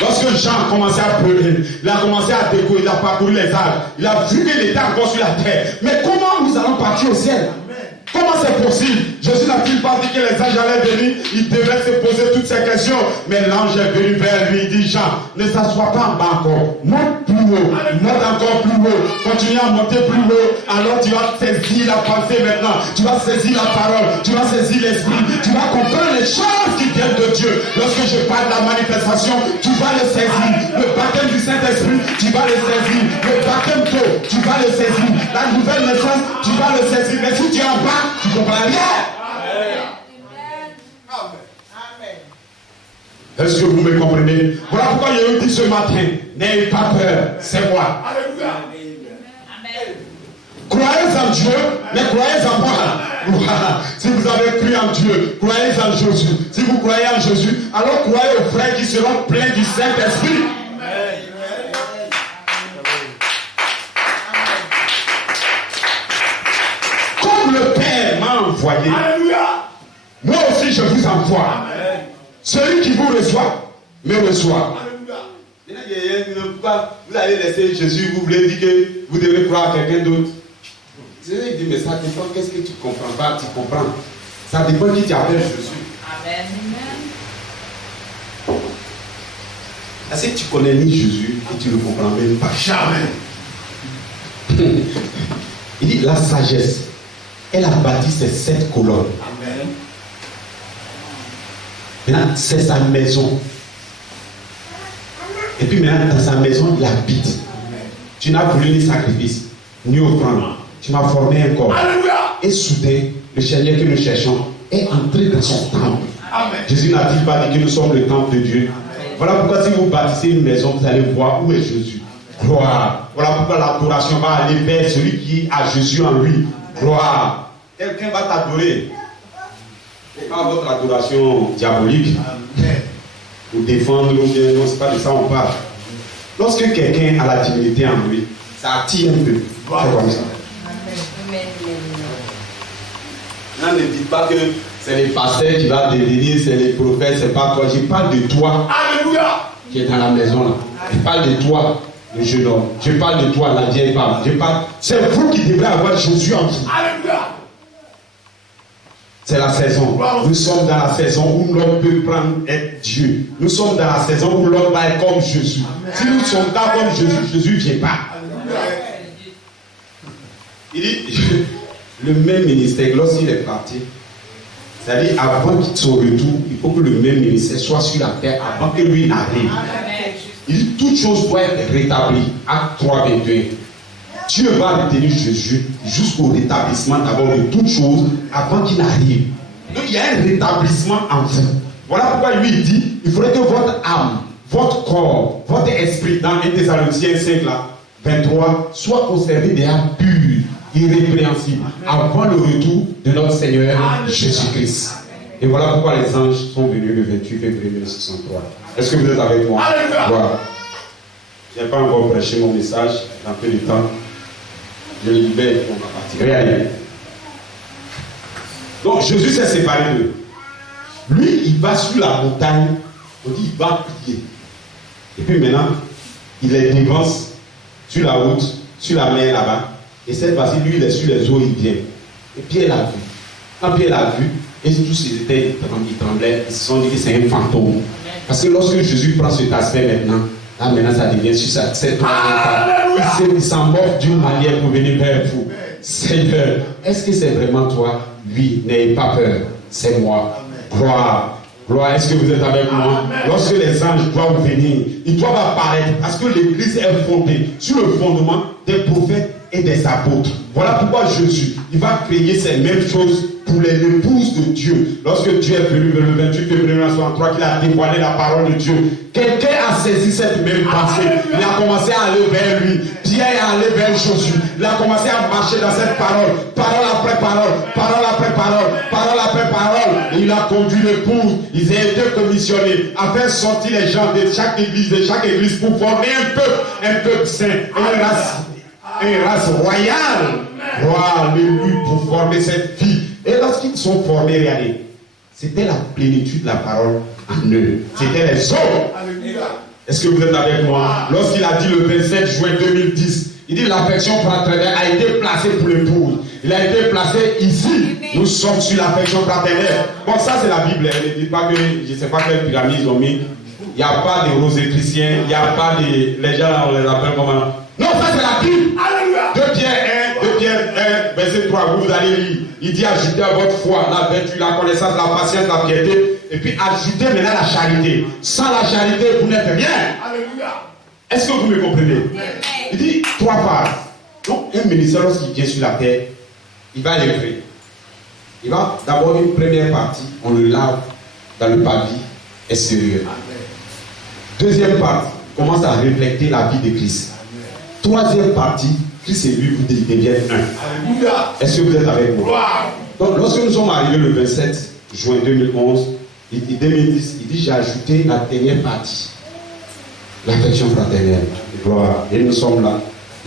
Lorsque Jean a commencé à pleurer, il a commencé à découvrir, il a parcouru les âges, il a vu qu'il était encore sur la terre. Mais comment nous allons partir au ciel? Comment c'est possible? Jésus n'a-t-il pas dit que les anges allaient venir? Il devait se poser toutes ces questions. Mais l'ange est venu vers lui. Il dit, Jean, ne s'assois pas en bas encore. Monte plus haut. Monte encore plus haut. Continue à monter plus haut. Alors tu vas saisir la pensée maintenant. Tu vas saisir la parole. Tu vas saisir l'esprit. Tu vas comprendre les choses qui viennent de Dieu. Lorsque je parle de la manifestation, tu vas le saisir. Le baptême du Saint-Esprit, tu vas le saisir. Le baptême d'eau, tu vas le saisir. La nouvelle naissance, tu vas le saisir. Mais si tu es en bas, tu ne comprends rien. Est-ce que vous me comprenez? Voilà pourquoi il y a eu dit ce matin, n'ayez pas peur, c'est moi. Croyez en Dieu, mais croyez en moi. Si vous avez cru en Dieu, croyez en Jésus. Si vous croyez en Jésus, alors croyez aux frères qui seront pleins du Saint-Esprit. Comme le Père m'a envoyé, moi aussi je vous envoie. Celui qui vous reçoit, me reçoit. Pourquoi vous allez laisser Jésus, vous voulez dire que vous devez croire à quelqu'un d'autre? Je lui dis, mais ça dépend, qu'est-ce que tu ne comprends pas? Tu comprends. Ça dépend qui t'appelle Jésus. Amen. Est-ce que tu connais ni Jésus et tu ne le comprends même pas? Jamais. Il dit, la sagesse, elle a bâti ces 7 colonnes. Amen. Maintenant, c'est sa maison. Et puis maintenant, dans sa maison, il habite. Tu n'as voulu ni sacrifice, ni offrande. Tu m'as formé un corps. Alléluia. Et soudain, le Seigneur que nous cherchons est entré dans son temple. Amen. Jésus n'a-t-il pas dit que nous sommes le temple de Dieu? Voilà pourquoi si vous bâtissez une maison, vous allez voir où est Jésus. Gloire. Voilà pourquoi l'adoration va aller vers celui qui a Jésus en lui. Gloire. Quelqu'un va t'adorer. C'est pas votre adoration diabolique. Amen. Ou défendre, ou bien, non, c'est pas de ça on parle. Lorsque quelqu'un a la divinité en lui, ça attire un peu. C'est comme ça. Non, ne dites pas que c'est les pasteurs qui vont devenir, c'est les prophètes, c'est pas toi. Je parle de toi Alléluia. qui est dans la maison là. Je parle de toi, le jeune homme. Je parle de toi, la vieille femme. Je parle. C'est vous qui devrez avoir Jésus en vous. Alléluia. C'est la saison. Nous sommes dans la saison où l'homme peut prendre être Dieu. Nous sommes dans la saison où l'homme va être comme Jésus. Si nous sommes pas comme Jésus, Jésus ne vient pas. Il dit, le même ministère, lorsqu'il est parti, c'est-à-dire avant son retour, il faut que le même ministère soit sur la terre avant que lui n'arrive. Il dit, toute chose doit être rétablie. Acte 3, 21. Dieu va retenir Jésus jusqu'au rétablissement d'abord de toutes choses avant qu'il n'arrive. Donc il y a un rétablissement en vous. Voilà pourquoi lui il dit, il faudrait que votre âme, votre corps, votre esprit, dans 1 Thessaloniciens 5 là, 23, soit conservé des âmes pures, irrépréhensibles, avant le retour de notre Seigneur Jésus-Christ. Et voilà pourquoi les anges sont venus le 28 février 1963. Est-ce que vous êtes avec moi? Voilà. Je n'ai pas encore prêché mon message dans peu de temps. Je le libère et on va partir. Regardez. Donc Jésus s'est séparé d'eux. Lui, il va sur la montagne. On dit il va prier. Et puis maintenant, il les dévance sur la route, sur la mer là-bas. Et cette fois-ci, lui, il est sur les eaux, il vient. Et Pierre l'a vu. Quand Pierre l'a vu, et tous ils étaient, ils tremblaient, ils se sont dit que c'est un fantôme. Parce que lorsque Jésus prend cet aspect maintenant, là maintenant ça devient sur cette il s'en moque d'une manière pour venir vers vous. Seigneur, est-ce que c'est vraiment toi? Oui, n'ayez pas peur, c'est moi. Gloire. Gloire, est-ce que vous êtes avec moi? Lorsque les anges doivent venir, ils doivent apparaître parce que l'église est fondée sur le fondement des prophètes et des apôtres. Voilà pourquoi Jésus, il va créer ces mêmes choses pour les épouses de Dieu. Lorsque Dieu est venu vers le 28 février 1963, qu'il a dévoilé la parole de Dieu, quelqu'un a saisi cette même pensée. Il a commencé à aller vers lui. Pierre est allé vers Jésus. Il a commencé à marcher dans cette parole. Parole après parole. Parole après parole. Parole après parole. Et il a conduit l'épouse. Ils ont été commissionnés à faire sortir les gens de chaque église pour former un peuple saint, une race royale. Gloire, l'élu pour former cette vie. Et lorsqu'ils sont formés, regardez, c'était la plénitude de la parole en eux. C'était les hommes. Est-ce que vous êtes avec moi? Lorsqu'il a dit le 27 juin 2010 Il dit l'affection fraternelle a été placée pour l'épouse. Il a été placé ici. Nous sommes sur l'affection fraternelle. Bon, ça c'est la Bible. Ne dites pas que, je ne sais pas quelle pyramide ils ont mis. Il n'y a pas de rosicruciens. Il n'y a pas de... Les gens, on les appelle comment? Non, ça c'est la Bible. 2 Pierre 1, verset 3, vous allez lire. Il dit ajoutez à votre foi la vertu, la connaissance, la patience, la piété. Et puis ajoutez maintenant la charité. Sans la charité, vous n'êtes rien. Alléluia. Est-ce que vous me comprenez? Il dit 3 phases. Donc un ministère, lorsqu'il vient sur la terre, il va l'œuvrer. Il va d'abord une première partie, on le lave dans le papier extérieur. Deuxième partie, on commence à refléter la vie de Christ. Troisième partie, Christ et lui, vous deviennent un. Alléluia. Est-ce que vous êtes avec moi? Gloire. Donc, lorsque nous sommes arrivés le 27 juin 2011, 2010, il dit j'ai ajouté la dernière partie, l'affection fraternelle. Gloire. Et nous sommes là.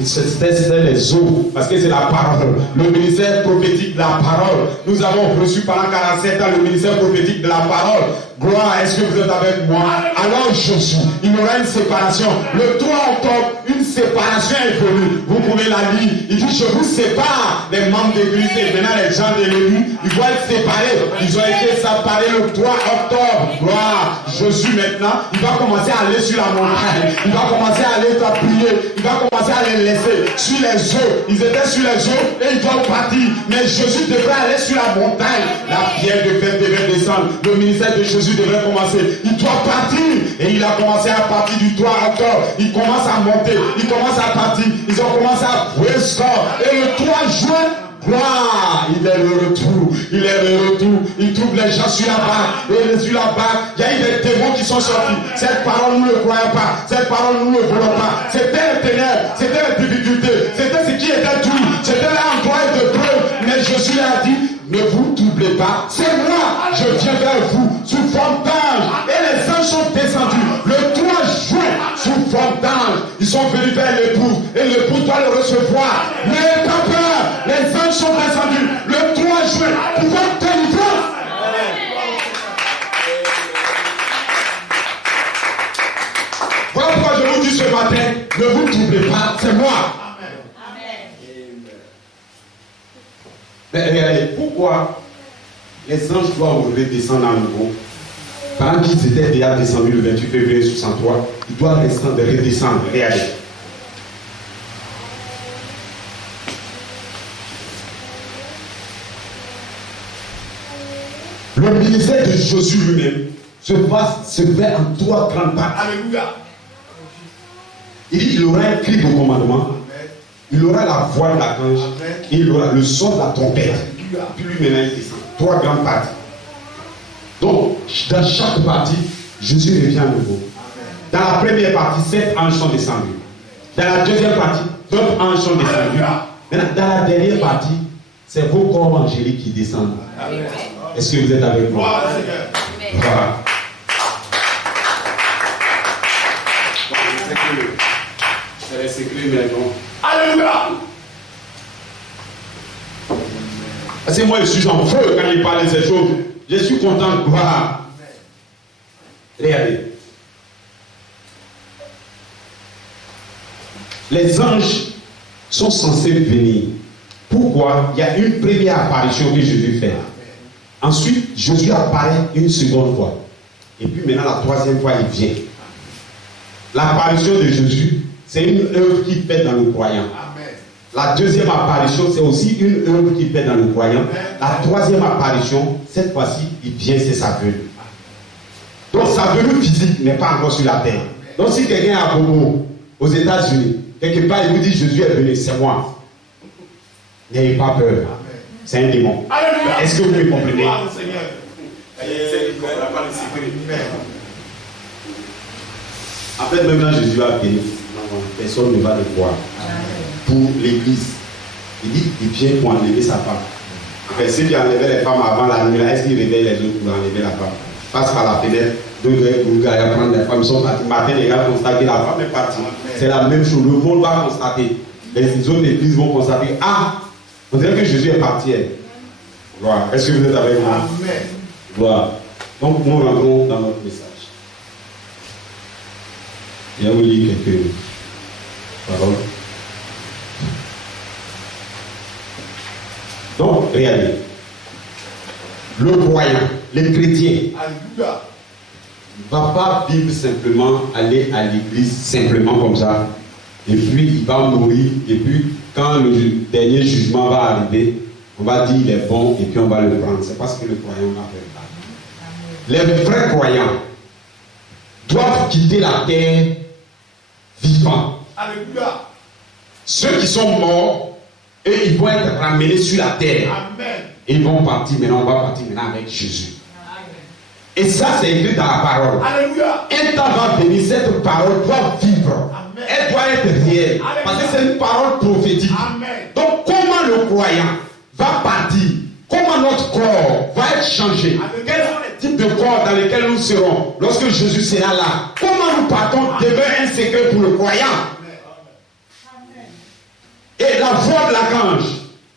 C'était les eaux, parce que c'est la parole. Le ministère prophétique de la parole. Nous avons reçu pendant 47 ans le ministère prophétique de la parole. Gloire, est-ce que vous êtes avec moi? Alors Josué, il y aura une séparation. Le 3 octobre, une séparation est venue. Vous pouvez la lire. Il dit, je vous sépare des membres d'église. Et maintenant les gens de l'élu, ils vont être séparés. Ils ont été séparés le 3 octobre. Gloire, Josué maintenant, il va commencer à aller sur la montagne. Il va commencer à aller prier. Il va commencer à les laisser sur les eaux. Ils étaient sur les eaux et ils doivent partir. Mais Jésus devrait aller sur la montagne. La pierre de fête devait descendre. Le ministère de Jésus devrait commencer. Il doit partir. Et il a commencé à partir du 3 octobre. Il commence à monter. Il commence à partir. Ils ont commencé à jouer score. Et le 3 juin, gloire, il est le retour. Il est le retour. Il trouve les gens sur la barre. Et sur la barre, il y a eu des démons qui sont sortis. Cette parole, nous ne le croyons pas. Cette parole, nous ne le voulons pas. C'était les ténèbres. C'était les difficultés. C'était ce qui était tout. C'était l'endroit de preuve. Mais Jésus a dit, ne vous troublez pas. C'est moi. Je viens vers vous sous forme d'ange. Et les anges sont descendus. Le 3 juin, sous forme d'ange. Ils sont venus vers l'épouse. Et l'épouse doit le recevoir. N'ayez pas peur. Les anges sont descendus. Le 3 juin, pour votre délivrance. Voilà pourquoi je vous dis ce matin, ne vous troublez pas, c'est moi. Mais regardez, pourquoi les anges doivent redescendre à nouveau? Pendant qu'ils étaient déjà descendus le 28 février 63, ils doivent redescendre. Regardez. Le ministère de Jésus lui-même se fait en 3 grandes parties. Alléluia. Il aura un cri de commandement, il aura la voix de l'archange, et il aura le son de la trompette. Puis lui maintenant il descend. 3 grandes parties. Donc, dans chaque partie, Jésus revient à nouveau. Dans la première partie, 7 anges sont descendus. Dans la deuxième partie, d'autres anges sont descendus. Maintenant, dans la dernière partie, c'est vos corps angéliques qui descendent. Est-ce que vous êtes avec moi? Voilà. C'est les secrets maintenant. Alléluia. Parce que moi, je suis en feu quand il parle de ces choses. Je suis content de gloire. Regardez. Les anges sont censés venir. Pourquoi? Il y a une première apparition que Jésus fait. Ensuite, Jésus apparaît une seconde fois. Et puis maintenant, la 3e fois, il vient. L'apparition de Jésus, c'est une œuvre qu'il fait dans le croyant. La 2e apparition, c'est aussi une œuvre qu'il fait dans le croyant. La 3e apparition, cette fois-ci, il vient, c'est sa venue. Donc sa venue physique n'est pas encore sur la terre. Donc si quelqu'un est à Bobo, aux États-Unis, quelque part, il vous dit Jésus est venu, c'est moi. N'ayez pas peur. C'est un démon. Est-ce que vous me comprenez? En fait, maintenant Jésus a béni. Personne ne va le voir. Pour l'église, il dit il vient pour enlever sa femme. Enfin, ceux qui enlevaient les femmes avant la nuit, est-ce qu'ils réveillent les autres pour enlever la femme? Passe par la fenêtre, 2 gars à prendre les femmes, ils sont partis. Matin, les gars constatent que la femme est partie. C'est la même chose. Le monde va constater. Les autres églises vont constater. Ah, on dirait que Jésus est parti. Gloire. Est-ce que vous êtes avec moi? Amen. Gloire. Donc, nous rentrons dans notre message. Je vais vous lire quelques paroles. Regardez. Le croyant, les chrétiens, Alléluia. ne va pas vivre simplement, aller à l'église simplement comme ça. Et puis il va mourir. Et puis quand le dernier jugement va arriver, on va dire il est bon et puis on va le prendre. C'est parce que le croyant va faire ça. Les vrais croyants doivent quitter la terre vivants. Alléluia. Ceux qui sont morts, et ils vont être ramenés sur la terre. Amen. Et ils vont partir maintenant, on va partir maintenant avec Jésus. Et ça, c'est écrit dans la parole. Alléluia. Un temps va venir, cette parole doit vivre. Amen. Elle doit être réelle. Alléluia. Parce que c'est une parole prophétique. Amen. Donc, comment le croyant va partir? Comment notre corps va être changé? Alléluia. Quels sont les types de corps dans lesquels nous serons lorsque Jésus sera là? Comment nous partons demeure un secret pour le croyant. Et la voix de l'archange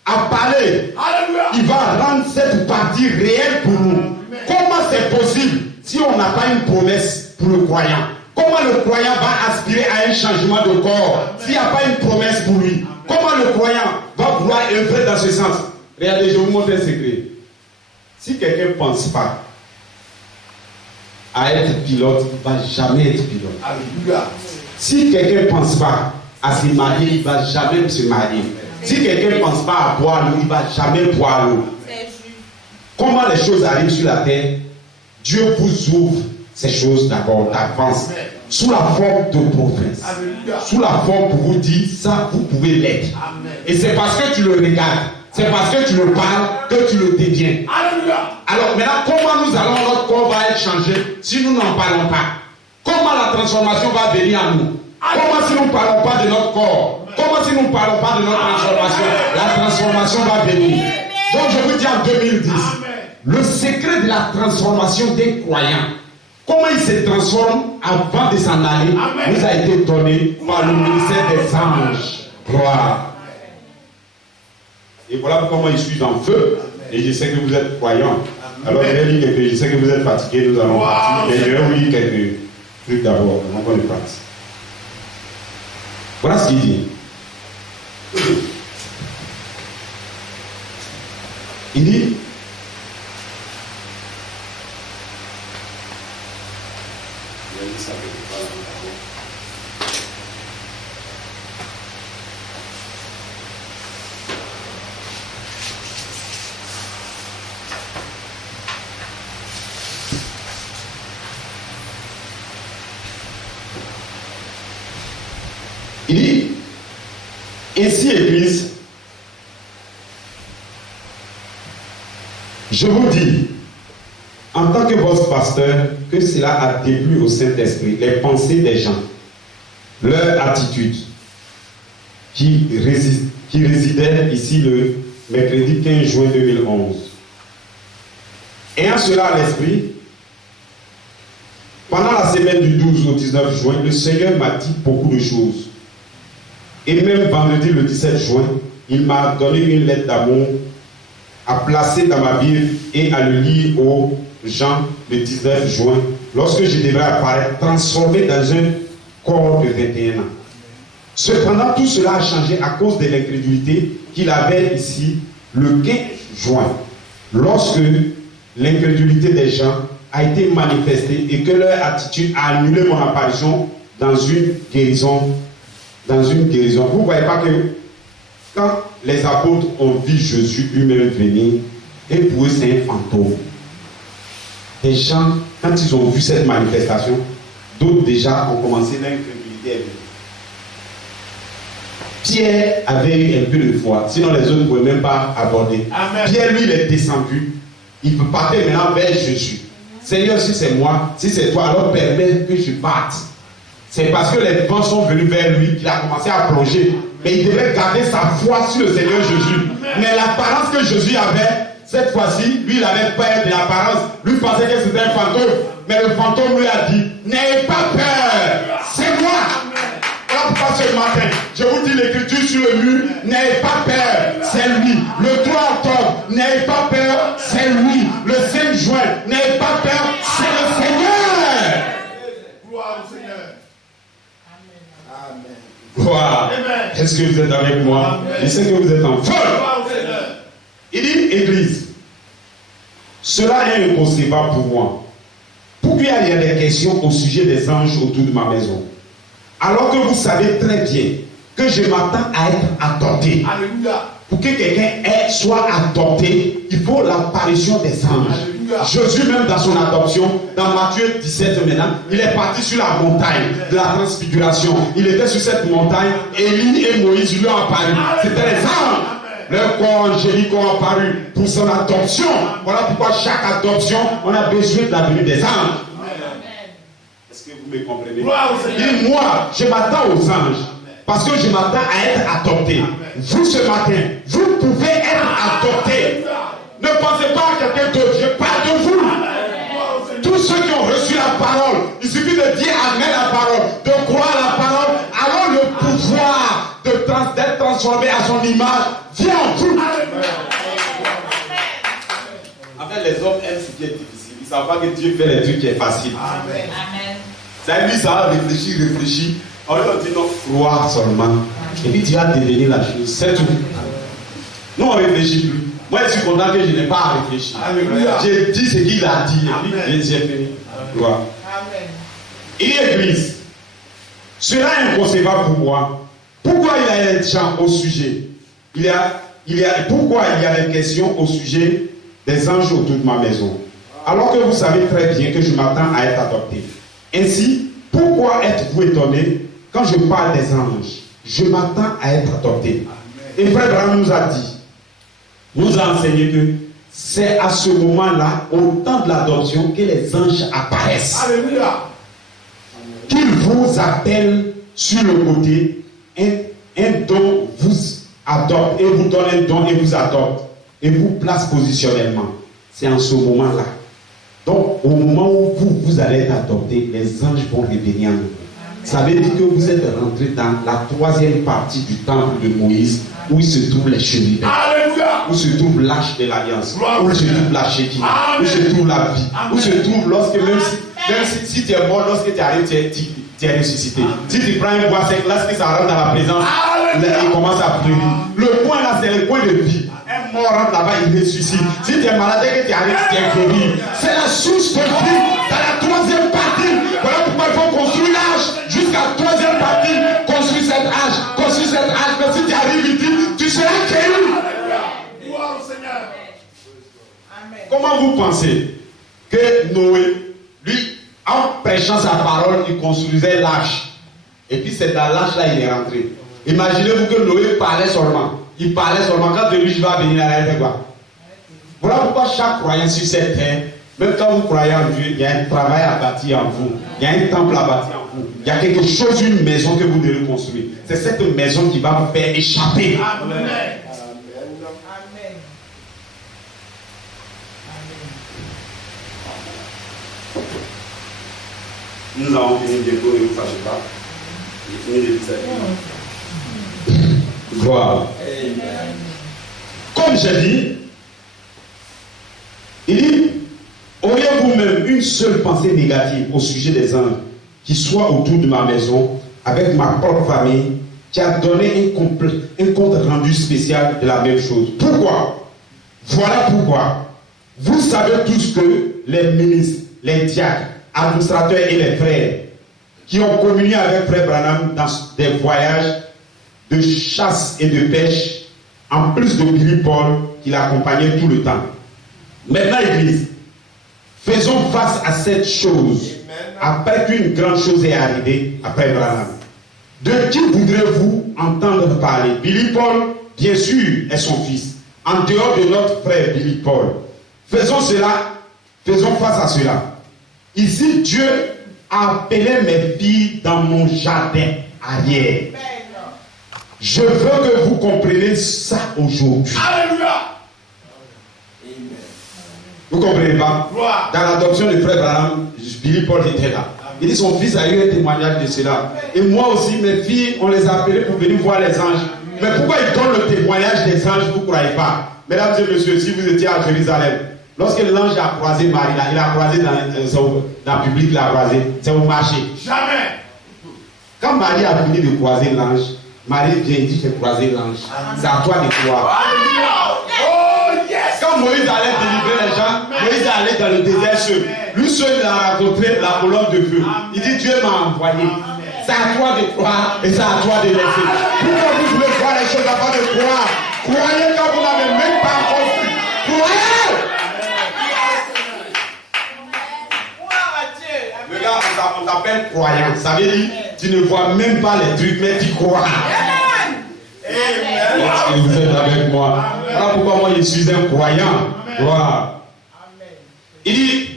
a parlé. Alléluia. Il va rendre cette partie réelle pour nous. Comment c'est possible si on n'a pas une promesse pour le croyant? Comment le croyant va aspirer à un changement de corps s'il n'y a pas une promesse pour lui? Comment le croyant va vouloir œuvrer dans ce sens? Regardez, je vous montre un secret. Si quelqu'un ne pense pas à être pilote, il ne va jamais être pilote. Alléluia. Si quelqu'un ne pense pas à se marier, il ne va jamais se marier. Si quelqu'un ne pense pas à boire l'eau, il ne va jamais boire l'eau. Comment les choses arrivent sur la terre? Dieu vous ouvre ces choses d'abord, d'avance, sous la forme de promesses, sous la forme pour vous dire ça, vous pouvez l'être. Et c'est parce que tu le regardes, c'est parce que tu le parles que tu le deviens. Alors maintenant, comment nous allons, notre corps va être changé si nous n'en parlons pas? Comment la transformation va venir à nous? Comment si nous ne parlons pas de notre corps? Comment si nous ne parlons pas de notre transformation? La transformation va venir. Donc je vous dis en 2010, le secret de la transformation des croyants, comment il se transforme avant de s'en aller, nous a été donné par le ministère des anges. Gloire. Et voilà comment je suis en feu. Et je sais que vous êtes croyants. Alors je sais que vous êtes fatigués, nous allons partir. Mais je vais vous dire quelques trucs d'abord, avant qu'on ne parte. Voilà ce qu'il dit. Il dit, ainsi Église, je vous dis, en tant que votre pasteur, que cela a déplu au Saint-Esprit, les pensées des gens, leur attitude, qui résidait ici le mercredi 15 juin 2011. Ayant cela à l'esprit, pendant la semaine du 12 au 19 juin, le Seigneur m'a dit beaucoup de choses. Et même vendredi le 17 juin, il m'a donné une lettre d'amour à placer dans ma Bible et à le lire aux gens le 19 juin, lorsque je devrais apparaître transformé dans un corps de 21 ans. Cependant, tout cela a changé à cause de l'incrédulité qu'il avait ici le 15 juin, lorsque l'incrédulité des gens a été manifestée et que leur attitude a annulé mon apparition dans une guérison. Vous ne voyez pas que quand les apôtres ont vu Jésus lui-même venir, et pour eux c'est un fantôme. Les gens, quand ils ont vu cette manifestation, d'autres déjà ont commencé l'incrédulité. Pierre avait eu un peu de foi, sinon les autres ne pouvaient même pas aborder. Amen. Pierre, lui, il est descendu. Il peut partir maintenant vers Jésus. Seigneur, si c'est moi, si c'est toi, alors permets que je parte. C'est parce que les vents sont venus vers lui qu'il a commencé à plonger. Mais il devait garder sa foi sur le Seigneur Jésus. Mais l'apparence que Jésus avait, cette fois-ci, lui, il avait peur de l'apparence. Lui pensait que c'était un fantôme. Mais le fantôme lui a dit, n'ayez pas peur, c'est moi. Voilà pourquoi ce matin, je vous dis l'écriture sur le mur, n'ayez pas peur, c'est lui. Le 3 octobre, n'ayez pas peur, c'est lui. Le 5 juin, n'ayez pas peur, c'est le Seigneur. Gloire au Seigneur. Gloire. Est-ce que vous êtes avec moi? Je sais que vous êtes en feu. Il dit, Église, cela est inconcevable pour moi. Pourquoi il y a des questions au sujet des anges autour de ma maison? Alors que vous savez très bien que je m'attends à être adopté. Alléluia. Pour que quelqu'un soit adopté, il faut l'apparition des anges. Alléluia. Jésus même dans son adoption, dans Matthieu 17 maintenant, il est parti sur la montagne de la transfiguration. Il était sur cette montagne, Élie et Moïse lui ont apparu. C'était les anges. Leurs corps angéliques ont apparu pour son adoption. Voilà pourquoi chaque adoption, on a besoin de la venue des anges. Est-ce que vous me comprenez? Et moi, je m'attends aux anges. Parce que je m'attends à être adopté. Vous ce matin, vous pouvez être adopté. Ne pensez pas à quelqu'un d'autre. Je parle de vous. Tous ceux qui ont reçu la parole, il suffit de dire amen à la parole, de croire à la parole, alors le pouvoir d'être transformé à son image vient en vous. En fait, les hommes aiment ce qui est difficile. Ils ne savent pas que Dieu fait les trucs qui est facile. Amen. Ça dit, ça réfléchir. On leur dit non, croire seulement. Et puis tu vas devenir la chose. C'est tout. Nous, on ne réfléchit plus. Moi, je suis content que je n'ai pas à réfléchir. J'ai dit ce qu'il a dit. Et puis, j'ai fini. Gloire. Il est Église. Cela est inconcevable pour moi. Pourquoi il y a des gens au sujet? Pourquoi il y a des questions au sujet des anges autour de ma maison? Alors que vous savez très bien que je m'attends à être adopté. Ainsi, pourquoi êtes-vous étonné quand je parle des anges? Je m'attends à être adopté. Et Frère Branham nous a enseigné que c'est à ce moment-là, au temps de l'adoption, que les anges apparaissent. Alléluia. Qu'ils vous appellent sur le côté, un don vous adopte, et vous donne un don et vous adopte, et vous place positionnellement. C'est en ce moment-là. Donc, au moment où vous allez être adopté, les anges vont revenir en vous. Ça veut dire que vous êtes rentré dans la troisième partie du temple de Moïse, où il se trouve les chérubins, où se trouve l'arche de l'alliance, où se trouve la Shekinah, où se trouve la vie, où se trouve lorsque même si tu es mort, lorsque tu arrives, tu es ressuscité. Si tu prends un bois sec, lorsque ça rentre dans la présence, il commence à pleurer. Le point là, c'est le point de vie. Un mort rentre là-bas, il ressuscite. Si tu es malade, dès que tu arrives, tu es guéri. C'est la source de vie dans la troisième partie. Voilà pourquoi il faut construire l'arche jusqu'à la troisième partie. Construire cette arche, construire cette arche. Mais si tu arrives ici, tu seras guéri. Gloire au Seigneur. Comment vous pensez que Noé, lui, en prêchant sa parole, il construisait l'arche. Et puis c'est dans l'arche là il est rentré. Imaginez-vous que Noé parlait seulement. Il parlait seulement. Quand de lui je vais venir à la quoi. Voilà pourquoi chaque croyant sur cette terre, même quand vous croyez en Dieu, il y a un travail à bâtir en vous. Il y a un temple à bâtir en vous. Il y a quelque chose, une maison que vous devez construire. C'est cette maison qui va vous faire échapper. Amen. Nous avons fini bientôt, ne vous fâchez pas. J'ai fini de dire. Gloire. Comme j'ai dit, il dit, auriez-vous même une seule pensée négative au sujet des anges qui soit autour de ma maison, avec ma propre famille, qui a donné un compte rendu spécial de la même chose? Pourquoi? Voilà pourquoi. Vous savez tous que les ministres, les diacres, administrateurs et les frères qui ont communié avec Frère Branham dans des voyages de chasse et de pêche, en plus de Billy Paul qui l'accompagnait tout le temps. Maintenant, Église, faisons face à cette chose après qu'une grande chose est arrivée après Branham. De qui voudrez-vous entendre parler? Billy Paul, bien sûr, est son fils. En dehors de notre frère Billy Paul. Faisons face à cela. Ici, Dieu a appelé mes filles dans mon jardin arrière. Je veux que vous compreniez ça aujourd'hui. Alléluia. Vous ne comprenez pas? Dans l'adoption de Frère Branham, Billy Paul était là. Il dit son fils a eu un témoignage de cela. Et moi aussi, mes filles, on les a appelées pour venir voir les anges. Mais pourquoi ils donnent le témoignage des anges, vous ne croyez pas? Mesdames et messieurs, si vous étiez à Jérusalem, lorsque l'ange a croisé Marie, là, il a croisé dans le public, il a croisé, c'est au marché. Jamais. Quand Marie a fini de croiser l'ange, Marie vient et dit, j'ai croisé l'ange. C'est à toi de croire. Alléluia. Oh Moïse allait délivrer les gens, Moïse allait dans le désert seul. Lui seul, il a rencontré la colonne de feu. Il dit, Dieu m'a envoyé. C'est à toi de croire et c'est à toi de laisser. Pourquoi vous voulez voir les choses avant de croire? Croyez quand vous n'avez même pas encore vu. Croyez! Le gars, on t'appelle croyant. Ça veut dire, tu ne vois même pas les trucs, mais tu crois. Amen. Vous êtes avec moi. Voilà pourquoi moi je suis un croyant. Voilà. Il dit,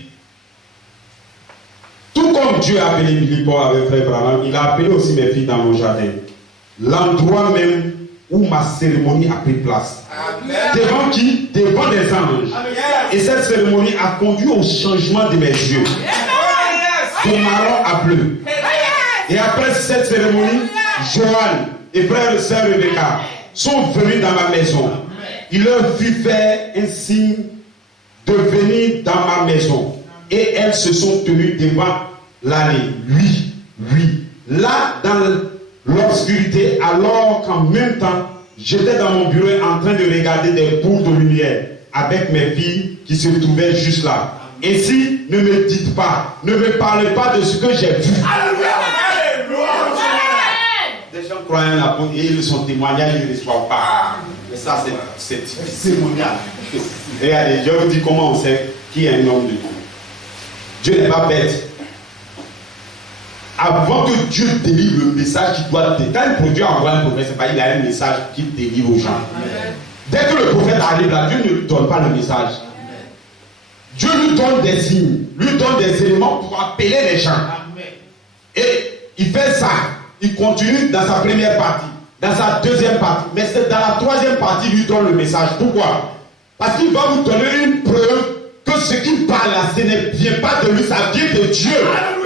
tout comme Dieu a appelé Philippon avec frère Branham, il a appelé aussi mes filles dans mon jardin. L'endroit même où ma cérémonie a pris place. Amen. Devant qui? Devant des anges. Amen. Et cette cérémonie a conduit au changement de mes yeux. De marron à bleu. Et après cette cérémonie, Joanne et frère et sœur Rebecca sont venus dans ma maison. Il leur fit faire un signe de venir dans ma maison. Et elles se sont tenues devant l'allée. Oui. Là, dans l'obscurité, alors qu'en même temps, j'étais dans mon bureau en train de regarder des boules de lumière avec mes filles qui se trouvaient juste là. Ainsi, ne me dites pas, ne me parlez pas de ce que j'ai vu. Des gens croient en la et ils sont témoignages, ils ne reçoivent pas. Mais ça, c'est témoignage. Regardez, je vous dis comment on sait qui est un homme de Dieu. Dieu n'est pas bête. Avant que Dieu délivre le message qu'il doit délivrer, quand le produit envoie un prophète, c'est pas il a un message qu'il délivre aux gens. Dès que le prophète arrive là, Dieu ne lui donne pas le message. Dieu lui donne des signes, lui donne des éléments pour appeler les gens. Et il fait ça. Il continue dans sa première partie, dans sa deuxième partie. Mais c'est dans la troisième partie qu'il lui donne le message. Pourquoi? Parce qu'il va vous donner une preuve que ce qu'il parle là, ce ne vient pas de lui, ça vient de Dieu.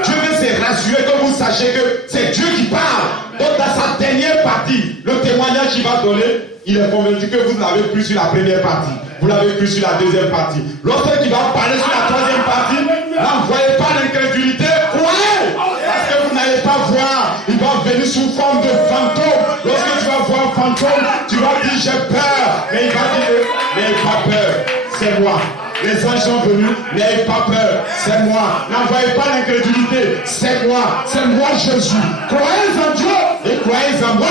Dieu veut se rassurer que vous sachiez que c'est Dieu qui parle. Donc dans sa dernière partie, le témoignage qu'il va donner, il est convaincu que vous l'avez pris sur la première partie. Vous l'avez pris sur la deuxième partie. Lorsqu'il va parler sur la troisième partie, n'envoyez pas l'incrédulité, croyez. Parce que vous n'allez pas voir, il va venir sous forme de fantôme. Lorsque tu vas voir un fantôme, tu vas dire j'ai peur. Mais il va dire, n'ayez pas peur, c'est moi. Les anges sont venus, n'ayez pas peur, c'est moi. N'envoyez pas l'incrédulité, c'est moi Jésus. Croyez en Dieu et croyez en moi.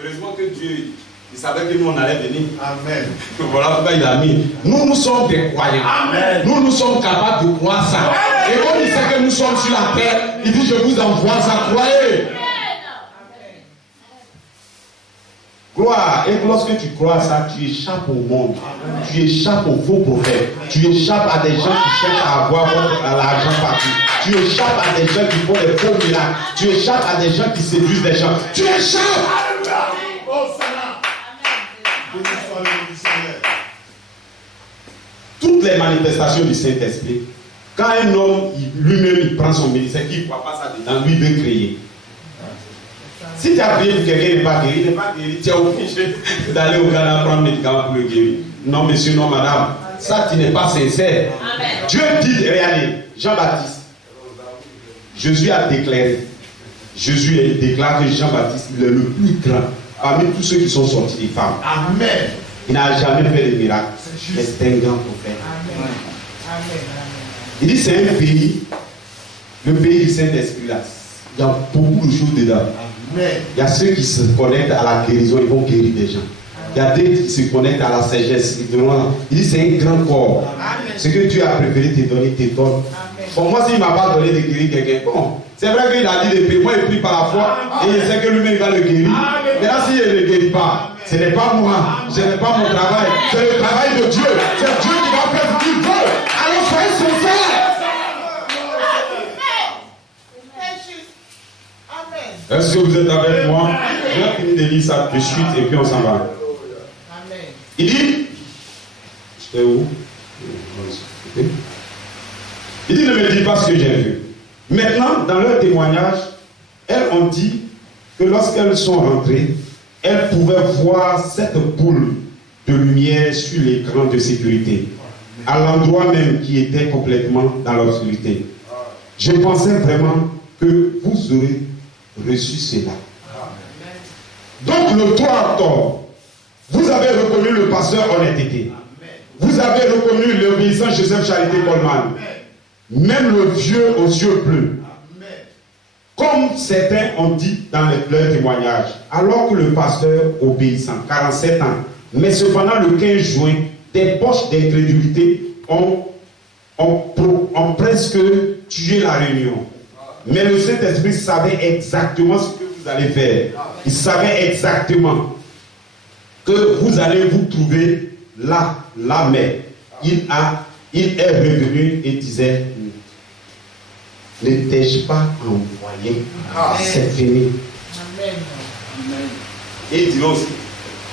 Heureusement que Dieu, il savait que nous on allait venir. Amen. Voilà pourquoi il a mis. Nous sommes des croyants. Amen. Nous sommes capables de croire ça. Et quand il sait que nous sommes sur la terre, il dit je vous envoie ça, croyez. Gloire. Et lorsque tu crois ça, tu échappes au monde. Amen. Tu échappes aux faux prophètes. Tu échappes à des gens qui cherchent à avoir l'argent partout. Tu échappes à des gens qui font des faux miracles. Tu échappes à des gens qui séduisent des gens. Tu échappes. Toutes les manifestations du Saint-Esprit, quand un homme lui-même il prend son médecin, qu'il ne voit pas ça dedans, lui veut créer. Si tu as prié pour quelqu'un, il n'est pas guéri, tu es obligé d'aller au Ghana prendre un médicament pour le guérir. Non, monsieur, non, madame. Ça, tu n'es pas sincère. Amen. Dieu dit, regardez, Jean-Baptiste, Jésus a déclaré, Jésus déclare que Jean-Baptiste, il est le plus grand parmi tous ceux qui sont sortis des femmes. Amen. Il n'a jamais fait de miracle, mais c'est un grand prophète. Amen. Amen. Il dit, c'est un pays, le pays du Saint-Esprit là. Il y a beaucoup de choses dedans. Amen. Il y a ceux qui se connectent à la guérison, ils vont guérir des gens. Il y a des qui se connectent à la sagesse. Il dit c'est un grand corps. Amen. Ce que Dieu a préféré te donner, te donne. Pour moi, s'il ne m'a pas donné de guérir quelqu'un, bon, c'est vrai qu'il a dit de payer. Moi, il prie par la foi et il sait que lui-même va le guérir. Mais là, s'il ne le guérit pas, ce n'est pas moi, ce n'est pas mon travail, c'est le travail de Dieu. C'est Dieu qui va faire ce qu'il veut. Alors soyez sincères. Est-ce que vous êtes avec moi? Je vais finir de lire ça de suite et puis on s'en va. Amen. Il dit, j'étais où? Il dit, ne me dis pas ce que j'ai vu. Maintenant, dans leur témoignage, elles ont dit que lorsqu'elles sont rentrées, elles pouvaient voir cette boule de lumière sur l'écran de sécurité, à l'endroit même qui était complètement dans l'obscurité. Je pensais vraiment que vous aurez reçu cela. Donc le 3 octobre Vous avez reconnu le pasteur honnêteté. Vous avez reconnu l'obéissant Joseph Charité Coleman. Même le vieux aux yeux bleus. Comme certains ont dit dans leur témoignage, alors que le pasteur obéissant, 47 ans, mais cependant le 15 juin, des poches d'incrédulité ont presque tué la réunion. Mais le Saint-Esprit savait exactement ce que vous allez faire. Il savait exactement que vous allez vous trouver là, mais il est revenu et disait, n'étais-je pas envoyé? C'est fini. Et il dit aussi,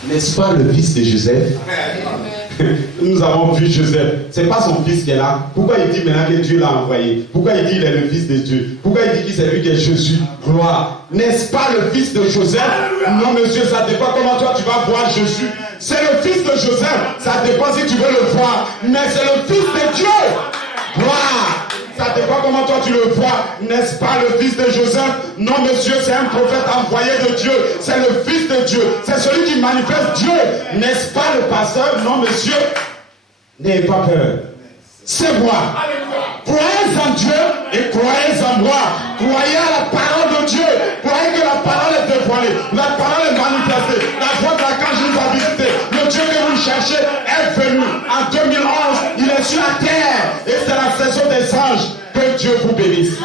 n'est-ce pas le fils de Joseph? Nous avons vu Joseph. C'est pas son fils qui est là. Pourquoi il dit maintenant que Dieu l'a envoyé? Pourquoi il dit qu'il est le fils de Dieu? Pourquoi il dit qu'il c'est lui qui est Jésus? Gloire. N'est-ce pas le fils de Joseph? Non, monsieur, ça dépend comment toi tu vas voir Jésus. C'est le fils de Joseph. Ça dépend si tu veux le voir. Mais c'est le fils de Dieu. Gloire. Ça dépend comment toi tu le vois. N'est-ce pas le fils de Joseph? Non, monsieur, c'est un prophète envoyé de Dieu. C'est le fils de Dieu. C'est celui qui manifeste Dieu. N'est-ce pas le pasteur? Non, monsieur. N'ayez pas peur. C'est moi. Croyez en Dieu et croyez en moi. Croyez à la parole de Dieu. Croyez que la parole est dévoilée. La parole est manifestée. La voix de l'archange nous a visité. Le Dieu que vous cherchez est venu. En 2011, il est sur la terre. Et c'est la saison des anges. Que Dieu vous bénisse.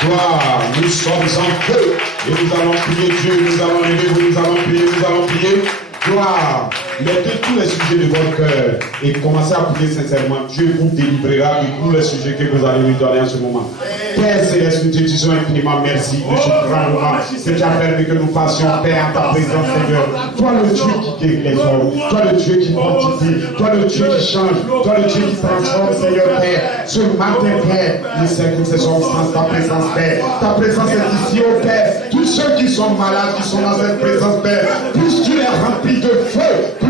Gloire, nous sommes en feu. Et nous allons prier Dieu. Nous allons lever vous. Nous allons prier. Nous allons prier. Gloire. Mettez tous les sujets de votre cœur et commencez à prier sincèrement. Dieu vous délivrera de tous les sujets que vous allez lui donner en ce moment. Père Céleste, nous te disons infiniment merci de ce grand moment que tu as permis que nous fassions, Père, en ta présence, Seigneur. Toi le Dieu qui guérit les hommes, toi le Dieu qui fortifie, toi le Dieu qui change, toi le Dieu qui transforme, Seigneur, Père. Ce matin, Père, nous savons que c'est sans ta présence, Père. Ta présence est ici, oh Père. Tous ceux qui sont malades, qui sont dans cette présence, Père, puisses-tu les remplir de feu.